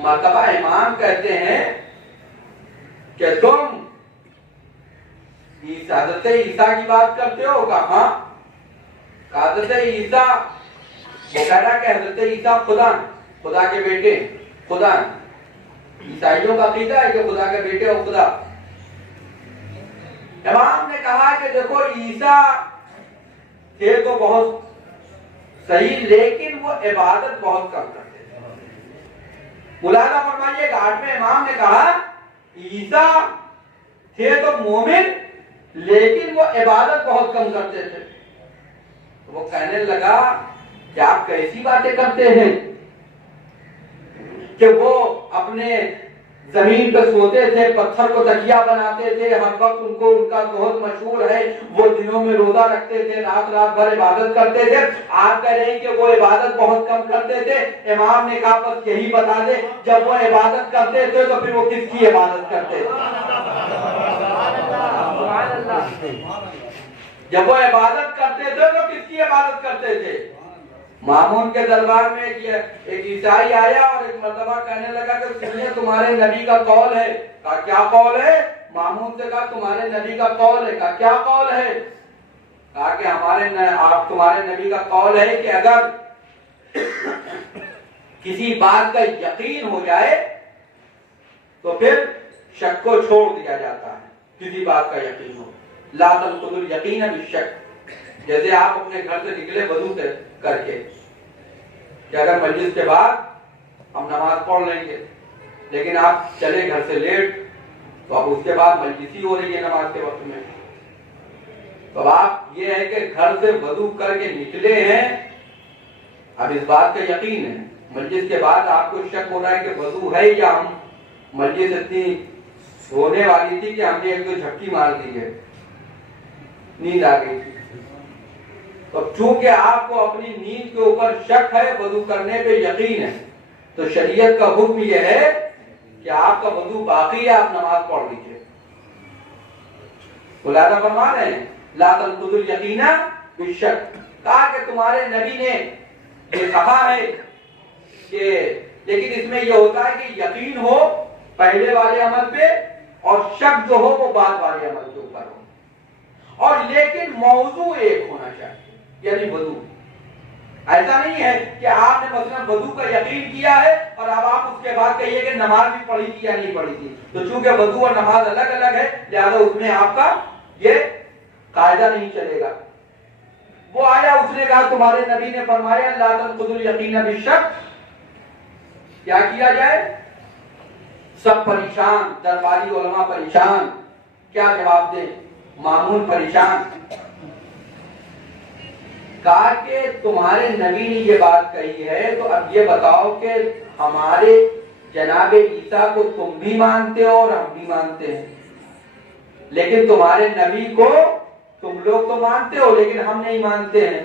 مرتبہ امام کہتے ہیں کہ تم حضرت عیسیٰ کی بات کرتے ہو، کہا ہاں، حضرت عیسیٰ، وہ کہہ رہا کہ حضرت عیسیٰ خدا، خدا کے بیٹے، خدا، عیسائیوں کا عقیدہ ہے کہ خدا کے بیٹے اور خدا۔ امام نے کہا کہ دیکھو عیسیٰ تھے تو بہت صحیح، لیکن وہ عبادت بہت کم کرتے تھے۔ ملاحظہ فرمائیے گا، 8ویں امام نے کہا عیسیٰ تھے تو مومن، لیکن وہ عبادت بہت کم کرتے تھے۔ وہ کہنے لگا کہ آپ کیسی باتیں کرتے ہیں کہ وہ اپنے زمین پہ سوتے تھے، پتھر کو تکیہ بناتے تھے، ہر وقت ان کو ان کا بہت مشہور ہے، وہ دنوں میں روزہ رکھتے تھے، رات رات بھر عبادت کرتے تھے، آپ کہہ رہے ہیں کہ وہ عبادت بہت کم کرتے تھے۔ امام نے کہا بس یہی بتا دے، جب وہ عبادت کرتے تھے تو پھر وہ کس کی عبادت کرتے تھے؟ جب وہ عبادت کرتے تھے تو کس کی عبادت کرتے تھے؟ مامون کے دربار میں ایک عیسائی آیا اور ایک مرتبہ کہنے لگا کہ سنیے تمہارے نبی کا قول ہے۔ کہا کیا قول ہے؟ مامون سے کہا تمہارے نبی کا قول ہے۔ کہا کیا قول ہے؟ کہا کہ تمہارے نبی کا قول ہے کہ اگر کسی بات کا یقین ہو جائے تو پھر شک کو چھوڑ دیا جاتا ہے۔ کسی بات کا یقین ہو، لا تنقضوا الیقین بالشک، جیسے آپ اپنے گھر سے نکلے وضو کر کے کہ اگر مجلس کے بعد ہم نماز پڑھ لیں گے، لیکن آپ چلے گھر سے لیٹ، تو اب اس کے بعد مجلس ہی ہو رہی ہے نماز کے وقت میں، تو آپ یہ ہے کہ گھر سے وضو کر کے نکلے ہیں، اب اس بات کا یقین ہے، مجلس کے بعد آپ کو شک ہو رہا ہے کہ وضو ہے یا ہم مجلس اتنی سونے والی تھی کہ ہم نے ایک دو جھپکی مار دی ہے، نیند آ گئی تھی، تو چونکہ آپ کو اپنی نیند کے اوپر شک ہے، وضو کرنے پہ یقین ہے، تو شریعت کا حکم یہ ہے کہ آپ کا وضو باقی ہے، آپ نماز پڑھ لیجیے۔ ملاحظہ فرما رہے ہیں لا تنقضوا الیقین بالشک، کہا کہ تمہارے نبی نے یہ کہا ہے کہ، لیکن اس میں یہ ہوتا ہے کہ یقین ہو پہلے والے عمل پہ اور شک جو ہو وہ بعد والے عمل کے اوپر ہو، اور لیکن موضوع ایک ہونا چاہیے، یعنی وضو۔ ایسا نہیں ہے کہ آپ نے مثلا وضو کا یقین کیا ہے اور اب آپ اس کے بعد کہیے کہ نماز بھی پڑھی تھی یا نہیں پڑھی تھی، تو چونکہ وضو اور نماز الگ الگ ہے لہذا اس میں آپ کا یہ قاعدہ نہیں چلے گا۔ وہ آیا، اس نے کہا تمہارے نبی نے فرمایا لا تنقضوا الیقین بالشک، کیا کیا جائے؟ سب پریشان، درباری علماء پریشان، کیا جواب دیں؟ مامون پریشان، کہا کہ تمہارے نبی نے یہ بات کہی ہے تو اب یہ بتاؤ کہ ہمارے جناب عیسیٰ کو تم بھی مانتے ہو اور ہم بھی مانتے ہیں، لیکن تمہارے نبی کو تم لوگ تو مانتے ہو لیکن ہم نہیں مانتے ہیں،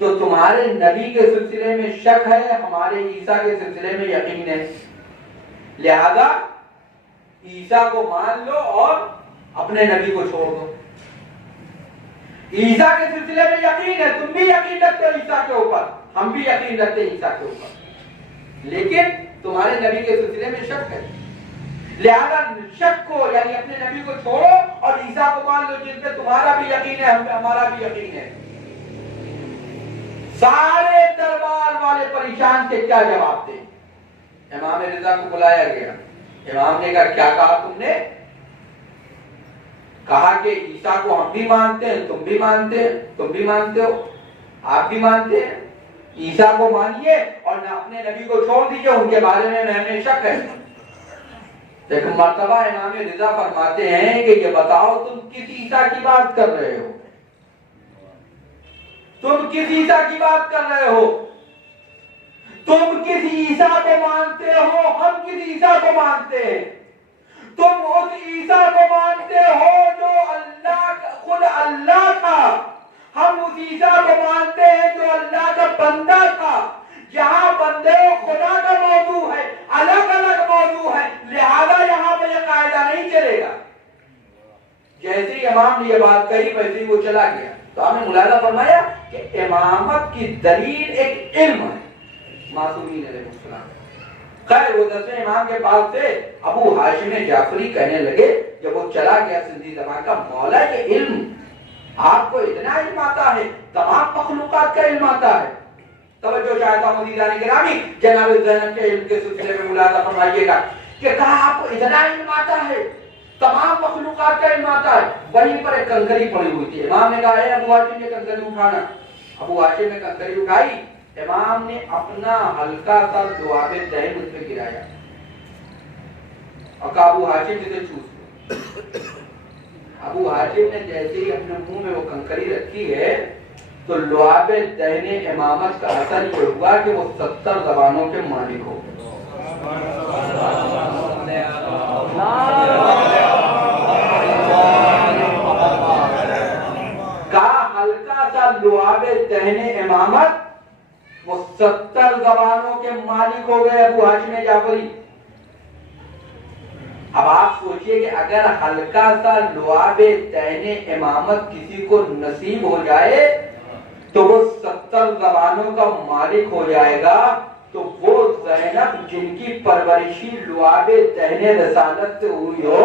تو تمہارے نبی کے سلسلے میں شک ہے، ہمارے عیسیٰ کے سلسلے میں یقین ہے، لہذا عیسیٰ کو مان لو اور اپنے نبی کو چھوڑ دو۔ عیسیٰ کے سلسلے میں یقین ہے، تم بھی یقین رکھتے ہو عیسیٰ کے اوپر، ہم بھی یقین رکھتے ہیں عیسیٰ کے اوپر، لیکن تمہارے نبی کے سلسلے میں شک ہے، لہذا شک کو یعنی اپنے نبی کو چھوڑو اور عیسیٰ کو مان لو جن پہ تمہارا بھی یقین ہے، ہم پہ ہمارا بھی یقین ہے۔ سارے دربار والے پریشان کے کیا جواب دیں؟ امام رضا کو بلایا گیا، امام نے کہا کیا کہا تم نے؟ کہا کہ عیسیٰ کو ہم بھی مانتے ہیں، تم بھی مانتے ہیں، تم بھی مانتے ہو، آپ بھی مانتے ہیں، عیسیٰ کو مانیے اور نہ اپنے نبی کو چھوڑ دیجئے، ان کے بارے میں ہمیں شک ہے۔ لیکن مرتبہ امام رضا فرماتے ہیں کہ یہ بتاؤ تم کس عیسیٰ کی بات کر رہے ہو؟ تم کس عیسیٰ کی بات کر رہے ہو؟ تم کس عیسیٰ کو مانتے ہو؟ ہم کس عیسیٰ کو مانتے ہیں؟ تم اس عیسیٰ کو مانتے ہو جو خود اللہ تھا، ہم اس عیسیٰ کو مانتے ہیں جو اللہ کا بندہ تھا۔ یہاں بندے و خدا کا موضوع ہے، الگ الگ موضوع ہے، لہذا یہاں پہ یہ قاعدہ نہیں چلے گا۔ جیسے ہی امام نے یہ بات کہی ویسے ہی وہ چلا گیا۔ تو آپ نے ملاحظہ فرمایا کہ امامت کی دلیل ایک علم ہے، معصومین علیہ السلام۔ خیر وہ 10ویں امام کے پاس سے ابو ہاشم جعفری کہنے لگے جب وہ چلا گیا سندھی زبان کا، مولا یہ علم آپ کو اتنا علم آتا ہے، تمام مخلوقات کا علم آتا ہے۔ توجہ چاہتا ہوں مدیران گرامی، جناب زینب کے علم کے سلسلے میں ملاحظہ فرمائیے گا کہ کہا آپ کو اتنا علم آتا ہے، تمام مخلوقات کا علم آتا ہے۔ وہیں پر ایک کنکری پڑی ہوئی تھی، امام نے کہا اے ابو ہاشم یہ کنکری اٹھانا۔ ابو ہاشم نے کنکری اٹھائی، امام نے اپنا ہلکا سا لعاب دہن اس پہ گرایا اور کہا ابو ہاشم جسے چوس لو۔ ابو ہاشم نے جیسے ہی اپنے منہ میں وہ کنکری رکھی ہے تو لعاب دہن امامت کا اثر یہ ہوا کہ وہ 70 زبانوں کے مالک ہو گئے۔ کہا ہلکا سا لعاب دہن امامت وہ 70 زبانوں کے مالک ہو گئے ابو ہاشم جعفری۔ اب آپ سوچئے کہ اگر ہلکا سا لعاب دہن امامت کسی کو نصیب ہو جائے تو وہ 70 زبانوں کا مالک ہو جائے گا، تو وہ زینب جن کی پرورشی لعاب دہن رسالت سے ہوئی ہو،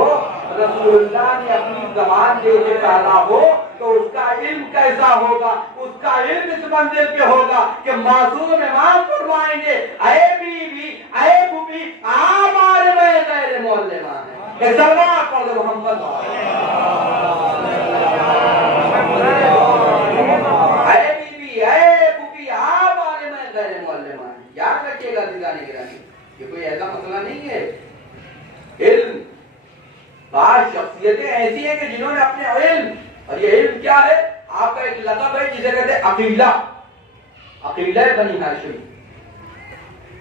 رسول اللہ نے اپنی زبان دے کے پیدا ہو، تو اس کا علم کیسا ہوگا؟ اس کا علم اس منزل پہ ہوگا کہ معصوم امام فرمائیں گے اے بی بی اے بوبی آپ آرے میں غیر معلمان ہیں، کہ سلوات پڑھ دے محمد اے بی بی اے بوبی آپ آرے میں غیر معلمان ہیں۔ یاد رکھیے گا دیدانے گرامی، یہ کوئی ایسا مسئلہ نہیں ہے۔ علم بعض شخصیتیں ایسی ہیں کہ جنہوں نے اپنے علم، اور یہ علم کیا ہے؟ آپ کا ایک لقب ہے جسے کہتے ہیں عقیلہ، عقیلہ بنی ہاشم،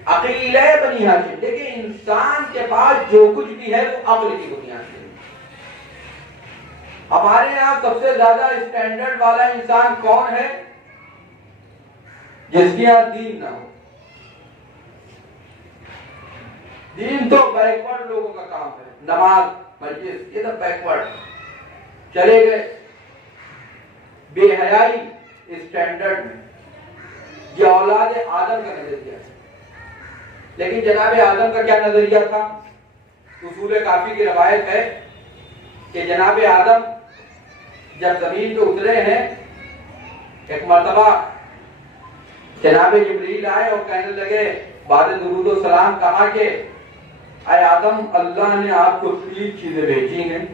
عقیلہ بنی ہاشم۔ دیکھیں انسان کے پاس جو کچھ بھی ہے وہ عقل کی بنیاد سے۔ ہمارے یہاں سب سے زیادہ اسٹینڈرڈ والا انسان کون ہے؟ جس کے یہاں دین نہ ہو۔ دین تو بیکورڈ لوگوں کا کام ہے، نماز مسجد یہ تو بیکورڈ، چلے گئے بے حیائی اسٹینڈرڈ میں۔ یہ اولاد آدم کا نظریہ ہے، لیکن جناب آدم کا کیا نظریہ تھا؟ اصول کافی کی روایت ہے کہ جناب آدم جب زمین پہ اترے ہیں، ایک مرتبہ جناب جبریل آئے اور کہنے لگے بعد درود و سلام کہا کہ اے آدم اللہ نے آپ کو 3 چیزیں بھیجی ہیں،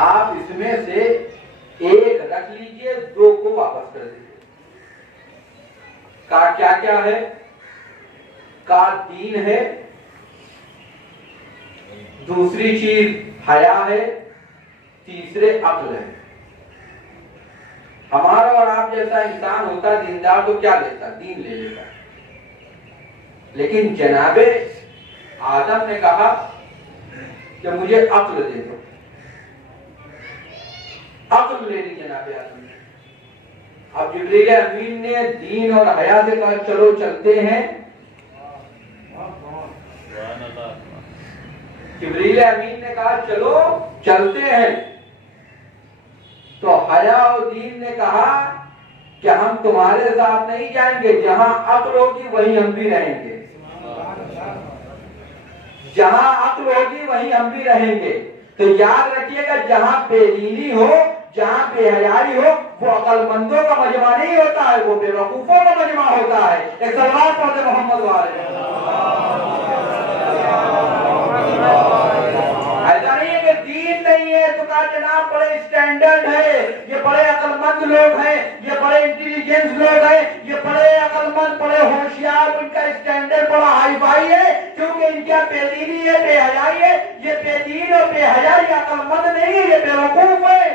آپ اس میں سے ایک رکھ لیجئے، 2 کو واپس کر دیجئے۔ کہا کیا کیا ہے؟ کہا دین ہے، دوسری چیز حیا ہے، تیسرے عقل ہے۔ ہمارا اور آپ جیسا انسان ہوتا دیندار تو کیا لیتا؟ دین لے لیتا. لیکن جناب آدم نے کہا کہ مجھے عقل دے دو. عقل لے لی جناب آدم نے. اب جبریل امین نے دین اور حیا سے کہا چلو چلتے ہیں. جبریل امین نے کہا چلو چلتے ہیں. تو حیا اور دین نے کہا کہ ہم تمہارے ساتھ نہیں جائیں گے، جہاں عقل ہوگی وہیں ہم بھی رہیں گے. جہاں عقل ہوگی وہیں ہم بھی رہیں گے. تو یاد رکھیے گا جہاں بے دینی ہو، جہاں بے حیائی ہو، وہ عقل مندوں کا مجمع نہیں ہوتا ہے، وہ بے وقوفوں کا مجمع ہوتا ہے. ایک صلوات پڑھتے محمد والے. ایسا نہیں ہے کہ دین نہیں ہے تو کہا جناب بڑے اسٹینڈرڈ ہے، یہ بڑے عقل مند لوگ ہیں، یہ بڑے انٹیلیجنس لوگ ہیں، یہ بڑے عقل مند، بڑے ہوشیار، ان کا اسٹینڈرڈ بڑا ہائی فائی ہے کیونکہ ان کا بے دینی ہے، بے حیائی ہے. یہ بے دین اور بے حیائی عقل مند نہیں ہے، یہ بے وقوف ہے.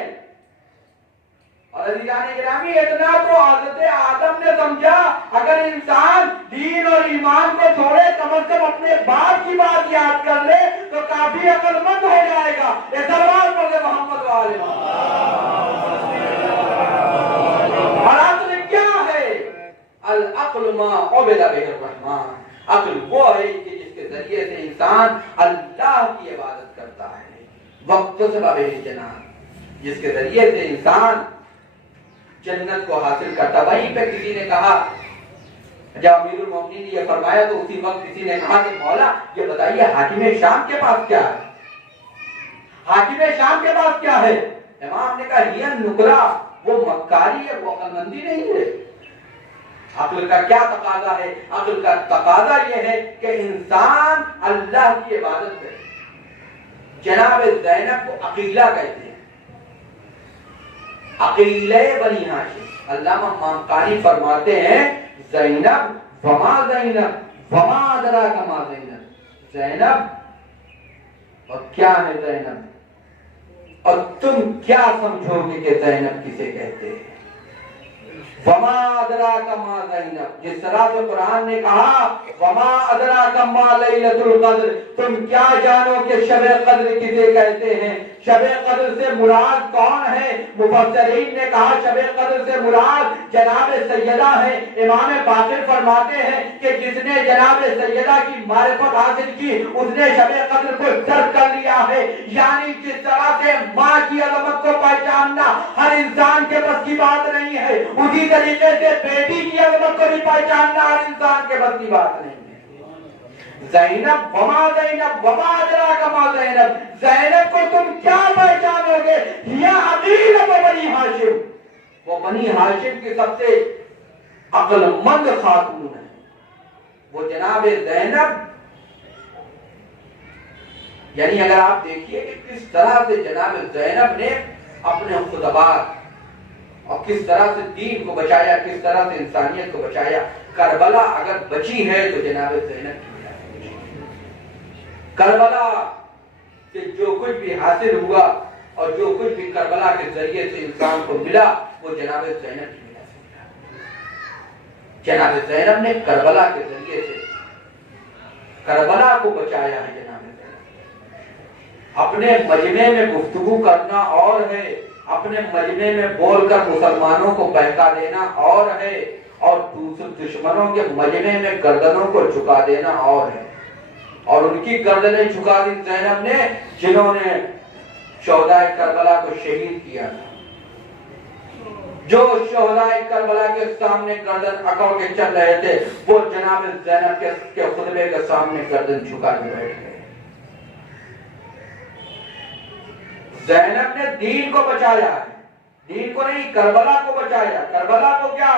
اور عزیزان گرامی اتنا تو حضرت آدم نے سمجھا اگر انسان دین اور ایمان کو چھوڑے کم از کم اپنے باپ کی بات یاد کر لے تو کافی عقل مند ہو جائے گا. یہ سلوات پڑھے محمد والے. اور عقل کیا ہے؟ العقل ما عبد به الرحمن. عقل وہ ہے کہ جس کے ذریعے سے انسان اللہ کی عبادت کرتا ہے. وقت سے بابے جناب، جس کے ذریعے سے انسان جنت کو حاصل کرتا. وہیں پہ کسی نے کہا، جب امیر المومنین نے یہ فرمایا تو اسی وقت کسی نے کہا کہ مولا یہ بتائیے حاکم شام کے پاس کیا ہے؟ حاکم شام کے پاس کیا ہے؟ امام نے کہا یہ نکلا، وہ مکاری ہے، وہ عقل مندی نہیں ہے. عقل کا کیا تقاضا ہے؟ عقل کا تقاضا یہ ہے کہ انسان اللہ کی عبادت کرے. جناب زینب کو عقیلہ کہتے ہیں، عقیلہ بنی ہاشم. علامہ مامقانی فرماتے ہیں زینب وما زینب وما ادراک ما زینب. زینب اور کیا ہے زینب، اور تم کیا سمجھو گے کہ زینب کسے کہتے ہیں. وما ادراک ما زینب، جس طرح سے قرآن نے کہا وما ادراک ما لیلۃ القدر، تم کیا جانو کہ شب قدر کسے کہتے ہیں. شب قدر سے مراد کون ہے؟ مفسرین نے کہا شب قدر سے مراد جناب سیدہ ہے. امام باقر فرماتے ہیں کہ جس نے جناب سیدہ کی معرفت حاصل کی اس نے شب قدر کو درک کر لیا ہے. یعنی جس طرح سے ماں کی عظمت کو پہچاننا ہر انسان کے بس کی بات نہیں ہے، اسی طریقے سے بیٹی کی عظمت کو بھی پہچاننا ہر انسان کے بس کی بات نہیں ہے. زینب وما زینب وما ادراک ما زینب، زینب کو تم کیا پہچانو گے؟ یا عقیلہ بنی ہاشم، وہ بنی ہاشم کی سب سے عقل مند خاتون ہے. وہ جناب زینب، یعنی اگر آپ دیکھیے کہ کس طرح سے جناب زینب نے اپنے خطبات اور کس طرح سے دین کو بچایا، کس طرح سے انسانیت کو بچایا. کربلا اگر بچی ہے تو جناب زینب کی وجہ سے بچی. کربلا سے جو کچھ بھی حاصل ہوا اور جو کچھ بھی کربلا کے ذریعے سے انسان کو ملا وہ جناب زینب کی وجہ سے ملا. جناب زینب نے کربلا کے ذریعے سے کربلا کو بچایا ہے. جناب زینب اپنے مجمع میں گفتگو کرنا اور ہے، اپنے مجمع میں بول کر مسلمانوں کو بہکا دینا اور ہے، اور دوسرے دشمنوں کے مجمع میں گردنوں کو جھکا دینا اور ہے. اور ان کی گردنیں جھکا دی زینب نے جنہوں نے شہدائے کربلا کو شہید کیا تھا. جو شہدائے کربلا کے سامنے گردن اکڑ کے چل رہے تھے وہ جناب زینب کے خطبے کے سامنے گردن جھکا کے بیٹھ گئے. زینب نے دین کو بچایا ہے، دین کو نہیں کربلا کو بچایا. کربلا کو کیا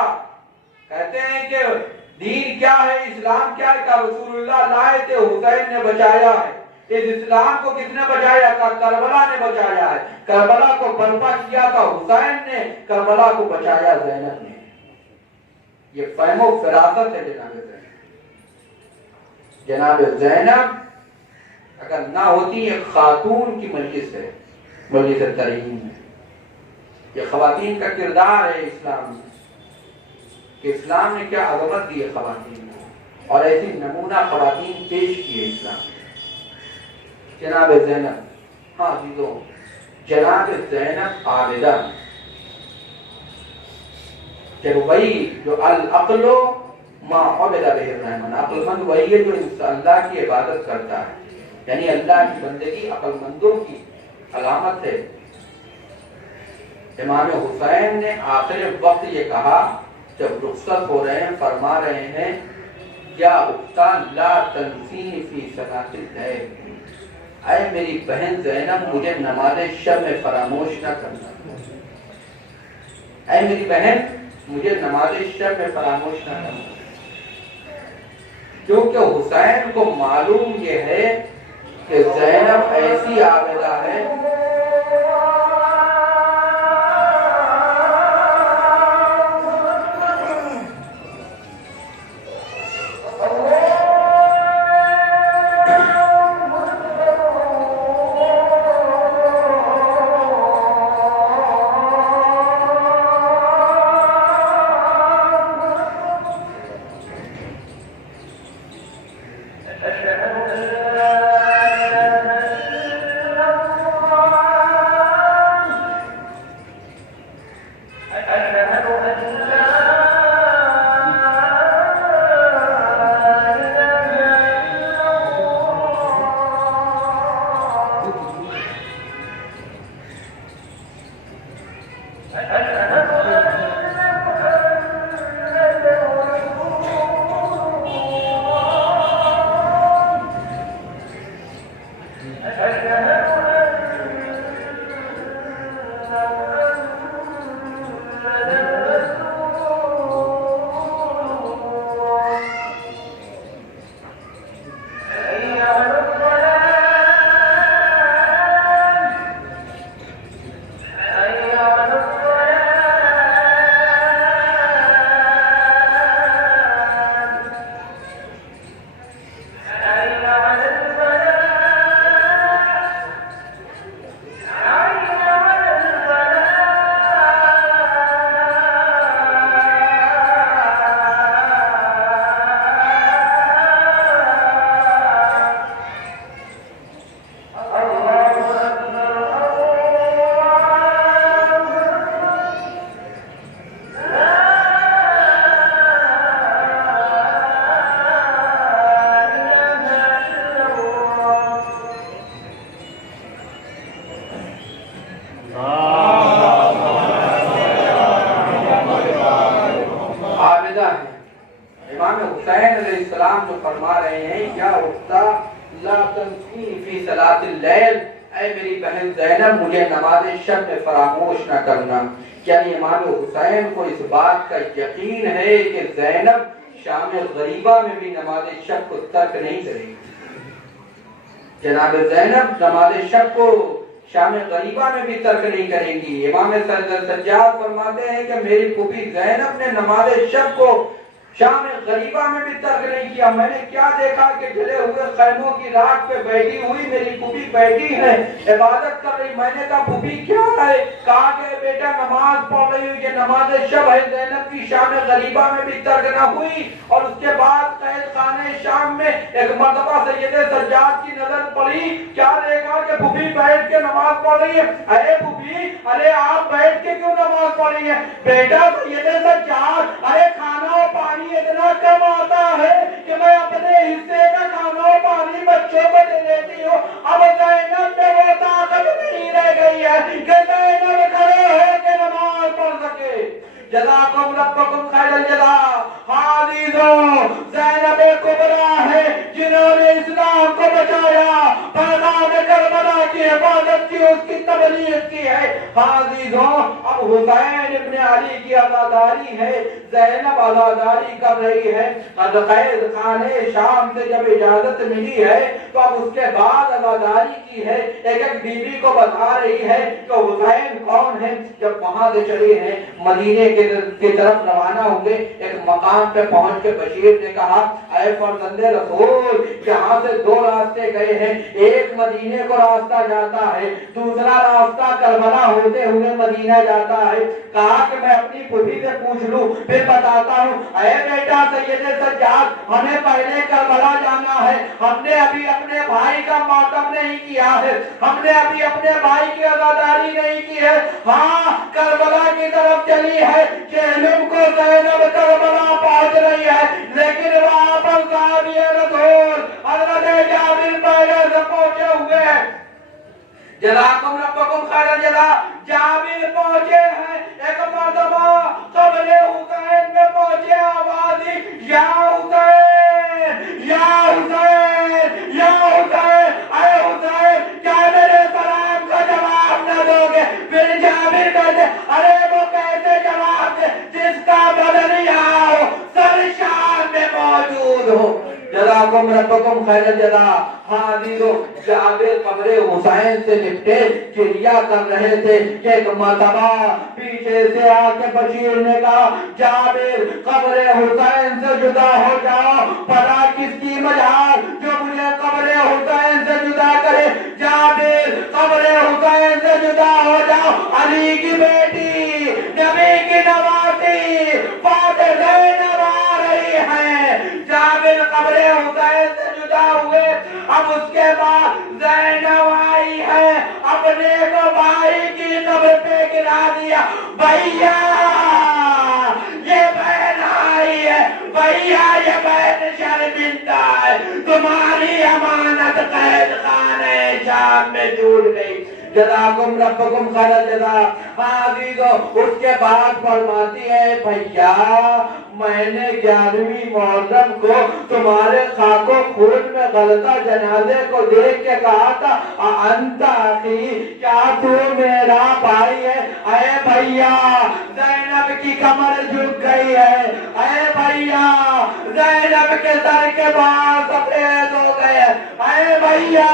کہتے ہیں کہ دین کیا ہے، اسلام کیا ہے؟ کہ رسول اللہ لائے تھے، حسین نے بچایا ہے. اس اسلام کو کس نے بچایا؟ کربلا نے بچایا ہے. کربلا کو برپا کیا تھا حسین نے، کربلا کو بچایا زینب نے. یہ فہم و فراست ہے جناب زینب. جناب زینب اگر نہ ہوتی ایک خاتون کی مجلس ہے، مجلس ترہیم ہے. یہ خواتین کا کردار ہے اسلام میں کہ اسلام نے کیا عظمت دی ہے خواتین کو، اور ایسی نمونہ خواتین پیش کی ہے اسلام نے۔ جناب زینب، ہاں عزیزوں، جناب زینب عابدہ، کہ وہی جو العقل ما عبد به الرحمن، عقل مند وہی ہے جو اللہ کی عبادت کرتا ہے، یعنی اللہ کی بندگی عقل مندوں کی علامت ہے۔ امام حسین نے آخر وقت یہ کہا جب رخصت ہو رہے ہیں، فرما رہے ہیں یا اختہ لا تنسینی فی صلاۃ اللیل، اے میری بہن زینب مجھے نماز شب میں فراموش نہ کرنا، اے میری بہن مجھے نماز شب میں فراموش نہ کرنا، کیونکہ حسین کو معلوم یہ ہے کہ زینب ایسی عابدہ ہے مجھے نماز شب میں فراموش نہ کرنا، یعنی امام حسین کو اس بات کا یقین ہے کہ زینب شام غریبہ میں بھی نماز شب کو ترک نہیں کرے گی۔ جناب زینب نماز شب کو شام غریبہ میں بھی ترک نہیں کریں گی۔ امام سجاد فرماتے ہیں کہ میری پھوپھی زینب نے نماز شب کو شام غریبہ میں بھی ترک نہیں کیا۔ میں نے کیا دیکھا کہ جلے ہوئے خیموں کی راکھ پہ بیٹھی ہوئی میری پھوپھی بیٹھی ہے، عبادت کر رہی۔ میں نے کہا پھوپھی کیا ہے؟ کہا کہ بیٹا نماز پڑھ رہی ہوں، یہ نماز شب ہے۔ زینب کی شام غریبہ میں بھی ترک نہ ہوئی۔ اور اس کے بعد قید خانہ شام میں ایک مرتبہ سید سجاد کی نظر پڑی، کیا دیکھا کہ پھوپھی بیٹھ کے نماز پڑھ رہی ہے۔ ارے پھوپھی، ارے آپ بیٹھ کے کیوں نماز پڑھ رہی ہیں؟ بیٹا سید سجاد، ارے کھانا اور پانی اتنا کم آتا ہے کہ میں اپنے حصے کا کھانا اور پانی بچوں کو دے دیتی ہوں۔ اب زینب میں وہ طاقت نہیں رہ گئی ہے کہ زینب کھڑے ہو کے نماز پڑھ سکے۔ جزاکم ربکم خیر الجزا۔ عزیزوں، زینب کبریٰ ہے جنہوں نے اسلام کو بچایا، پیغام کربلا کی حفاظت کی، اس کی تبلیغ کی ہے۔ عزیزوں، اب حسین ابن علی کی عزاداری ہے، زینب عزاداری کر رہی ہے۔ قید خانہ شام سے جب اجازت ملی ہے تو اب اس کے بعد عزاداری کی ہے، ایک ایک بیوی کو بتا رہی ہے کہ حسین کون ہے۔ جب وہاں سے چلے ہیں مدینے کی طرف روانہ ہوئے، ایک مقام پہ پہنچ کے بشیر نے کہا اے فرزند رسول، یہاں سے دو راستے گئے ہیں، ایک مدینے کو راستہ جاتا ہے، دوسرا راستہ کربلا ہوتے ہوئے مدینہ جاتا ہے. کہا کہ میں اپنی پھوپھی سے پوچھ لوں پھر بتاتا ہوں. اے بیٹا سید سجاد, ہمیں پہلے کربلا جانا ہے. ہم نے ابھی اپنے بھائی کا ماتم نہیں کیا ہے, ہم نے ابھی اپنے بھائی کی عزاداری نہیں کی ہے. ہاں کربلا کی طرف چلی ہے, جہنم کو زینب کربلا پہنچ رہی ہے, لیکن وہاں پر صحابی رسول حضرت جابر پہلے سے پہنچے ہوئے ہیں. جزاکم ربکم خیر الجزا. جابر پہنچے ہیں, ایک مرتبہ قبر حسین میں پہنچے, آواز دی یا حسین یا حسین یا حسین, اے حسین کیا میرے سلام کا جواب نہ دو گے؟ پھر جابر کہتے ارے وہ کیسے جواب دے جس کا بدن یہاں ہو, سر شام میں موجود ہو. جزاکم ربکم خیر الجزا. حاضرو, جابر قبر حسین سے لپٹے کریا کر رہے تھے کہ ایک مرتبہ پیچھے سے آ کے بشیر نے کہا جابر قبر حسین سے جدا ہو جاؤ, پتا کس کی مجال جو مجھے قبر حسین سے جدا کرے. جابر قبر حسین سے جدا ہو جاؤ, علی کی بیٹی نبی کی نواسی فاطمہ زینب آ رہی ہے. جابر قبر حسین سے جدا ہوئے, اب اس کے بعد زینب آئی ہے, اپنے کو بھائی کی قبر پہ گرا دیا. بھیا یہ بہن آئی ہے, بھیا یہ بہن شرمندہ ہے, تمہاری امانت قید خانہ شام میں چھوٹ گئی. جزاکم ربکم خیر الجزا. عزیزو, اس کے بعد فرماتی ہے بھیا میں نے 11ویں محرم کو تمہارے خاک و خون میں غلطہ جنازے کو دیکھ کے کہا تھا انت اخی, کیا تو میرا بھائی ہے؟ اے بھیا زینب کی کمر جھک گئی ہے, اے بھیا زینب کے سر کے بال سفید ہو گئے, اے بھیا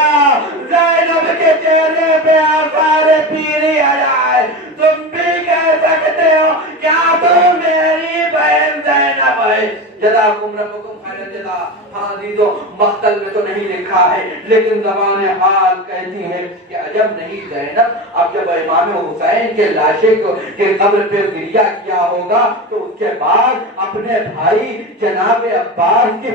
زینب کے چہرے پہ آثار پیری آیا ہے. تم بھی کہہ سکتے ہو کیا تم میری بہن زینب ہے؟ جزاکم ربکم خیر الجزا. حاضرو, مقتل میں تو نہیں لکھا ہے لیکن زبان حال کہتی ہے کہ عجب نہیں زینب اب جب امام حسین کے لاشے کے قبر پہ گریا کیا ہوگا تو اس کے بعد اپنے بھائی جناب عباس کی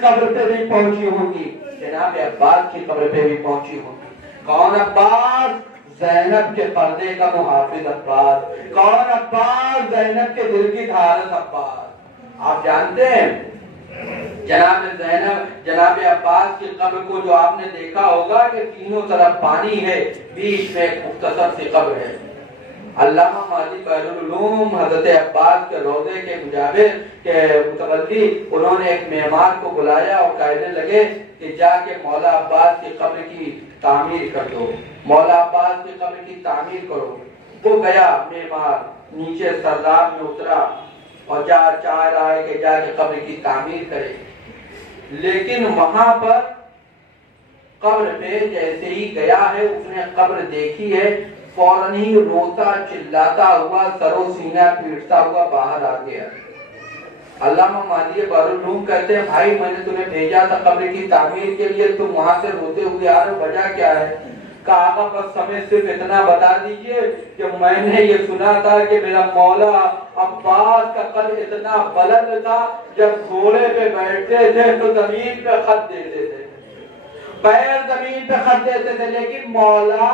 قبر پہ بھی پہنچی ہوگی, جناب عباس کی قبر پہ بھی پہنچی ہوگی. کون عباس؟ زینب کے پردے کا محافظ عباس. کون عباس؟ زینب کے دل کی دھارس عباس. آپ جانتے ہیں جناب زینب جناب عباس کی قبر کو جو آپ نے دیکھا ہوگا کہ تینوں طرف پانی ہے, بیچ میں ایک مختصر سی قبر ہے. علامہ ماجد بحر العلوم حضرت عباس کے روضے کے مجاور کے متولی انہوں نے ایک معمار کو بلایا اور کہنے لگے کہ جا کے مولا عباس کی قبر کی تعمیر کر دو, مولا عباس کی قبر کی تعمیر کرو. وہ گیا معمار, نیچے سرداب میں اترا اور چاہ رہا ہے کہ جا کے قبر کی تعمیر کرے, لیکن وہاں پر قبر پہ جیسے ہی گیا ہے اس نے قبر دیکھی ہے, فوراً ہی روتا چلاتا ہوا سر و سینہ پیٹتا ہوا باہر آ گیا. علامہ ماجد بحر العلوم کہتے ہیں بھائی میں نے تمہیں بھیجا تھا قبر کی تعمیر کے لیے, تم وہاں سے روتے ہوئے آ رہے ہو, وجہ کیا ہے؟ کہا آقا بس ہمیں صرف اتنا بتا دیجئے کہ میں نے یہ سنا تھا کہ میرا مولا عباس کا قد اتنا بلند تھا, جب گھوڑے پہ بیٹھتے تھے تو زمین پہ خط دیتے تھے, پیر زمین پہ خط دیتے تھے, لیکن مولا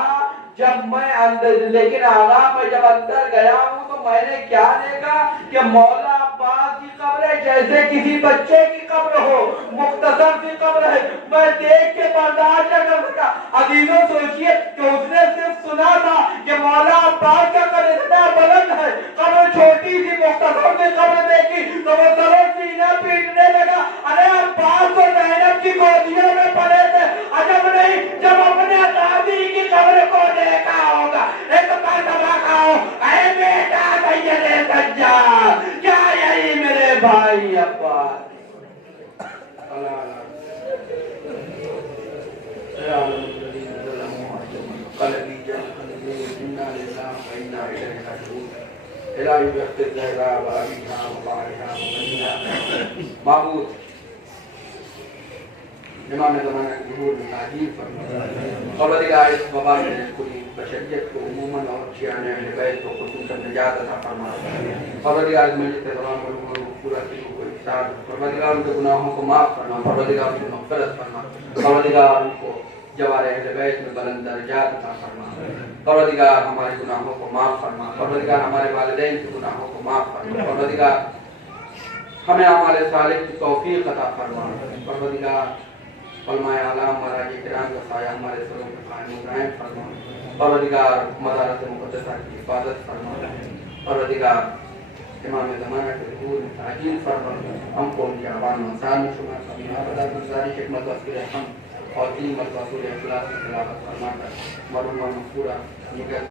لیکن آقا میں جب اندر گیا ہوں تو میں نے کیا دیکھا کہ مولا عباس کی قبر ہے جیسے کسی بچے کی قبر ہو, مختصر سی قبر ہے. میں دیکھ کے برداشت نہ کر سکا. عزیزوں سوچئے کہ اس نے صرف سنا تھا کہ مولا عباس کا قبر اتنا بلند ہے, قبر چھوٹی سی مختصر سی قبر دیکھی تو وہ سر و سینہ پیٹنے لگا. ارے عباس تو زینب کی گودیوں میں پڑے تھے, عجب نہیں جب اپنے دادی کی قبر کو دیکھا ہوگا. ایک مرتبہ کہو اے بیٹا سید سجاد, کیا یہی میرے بھائی عباس؟ معبود امام زمانہ کی ظہور میں تعجیل فرما پروردگار اس وبا سے پوری بشریت کو عموماً اور شیعان اہل بیت کو خصوصاً نجات عطا فرما پروردگار اس مجلس تمام لوگوں کو پورا کیوں کو احسان پروردگار ان کے گناہوں کو معاف فرما پروردگار ان کی مغفرت فرما پروردگار ان کو جوار اہل بیت میں بلند درجات عطا فرما پروردگار ہمارے گناہوں کو معاف فرما پروردگار ہمارے والدین کے گناہوں کو معاف فرما پروردگار ہمیں اعمال صالح کی توفیق عطا فرما پروردگار علماء اعلام مراجع کرام کا سایہ ہمارے سروں پہ قائم و دائم فرما پروردگار مدارس مقدسہ کی حفاظت فرما پروردگار امام زمانہ کے ظہور میں تعجیل فرما ہم کو ان کے عوام انسان میں شمار فرما بدا گزارش ایک مرتبہ سورہ حمد اور 3 مرتبہ سورہ اخلاص کی تلاوت فرما کر مرحوم مغفورہ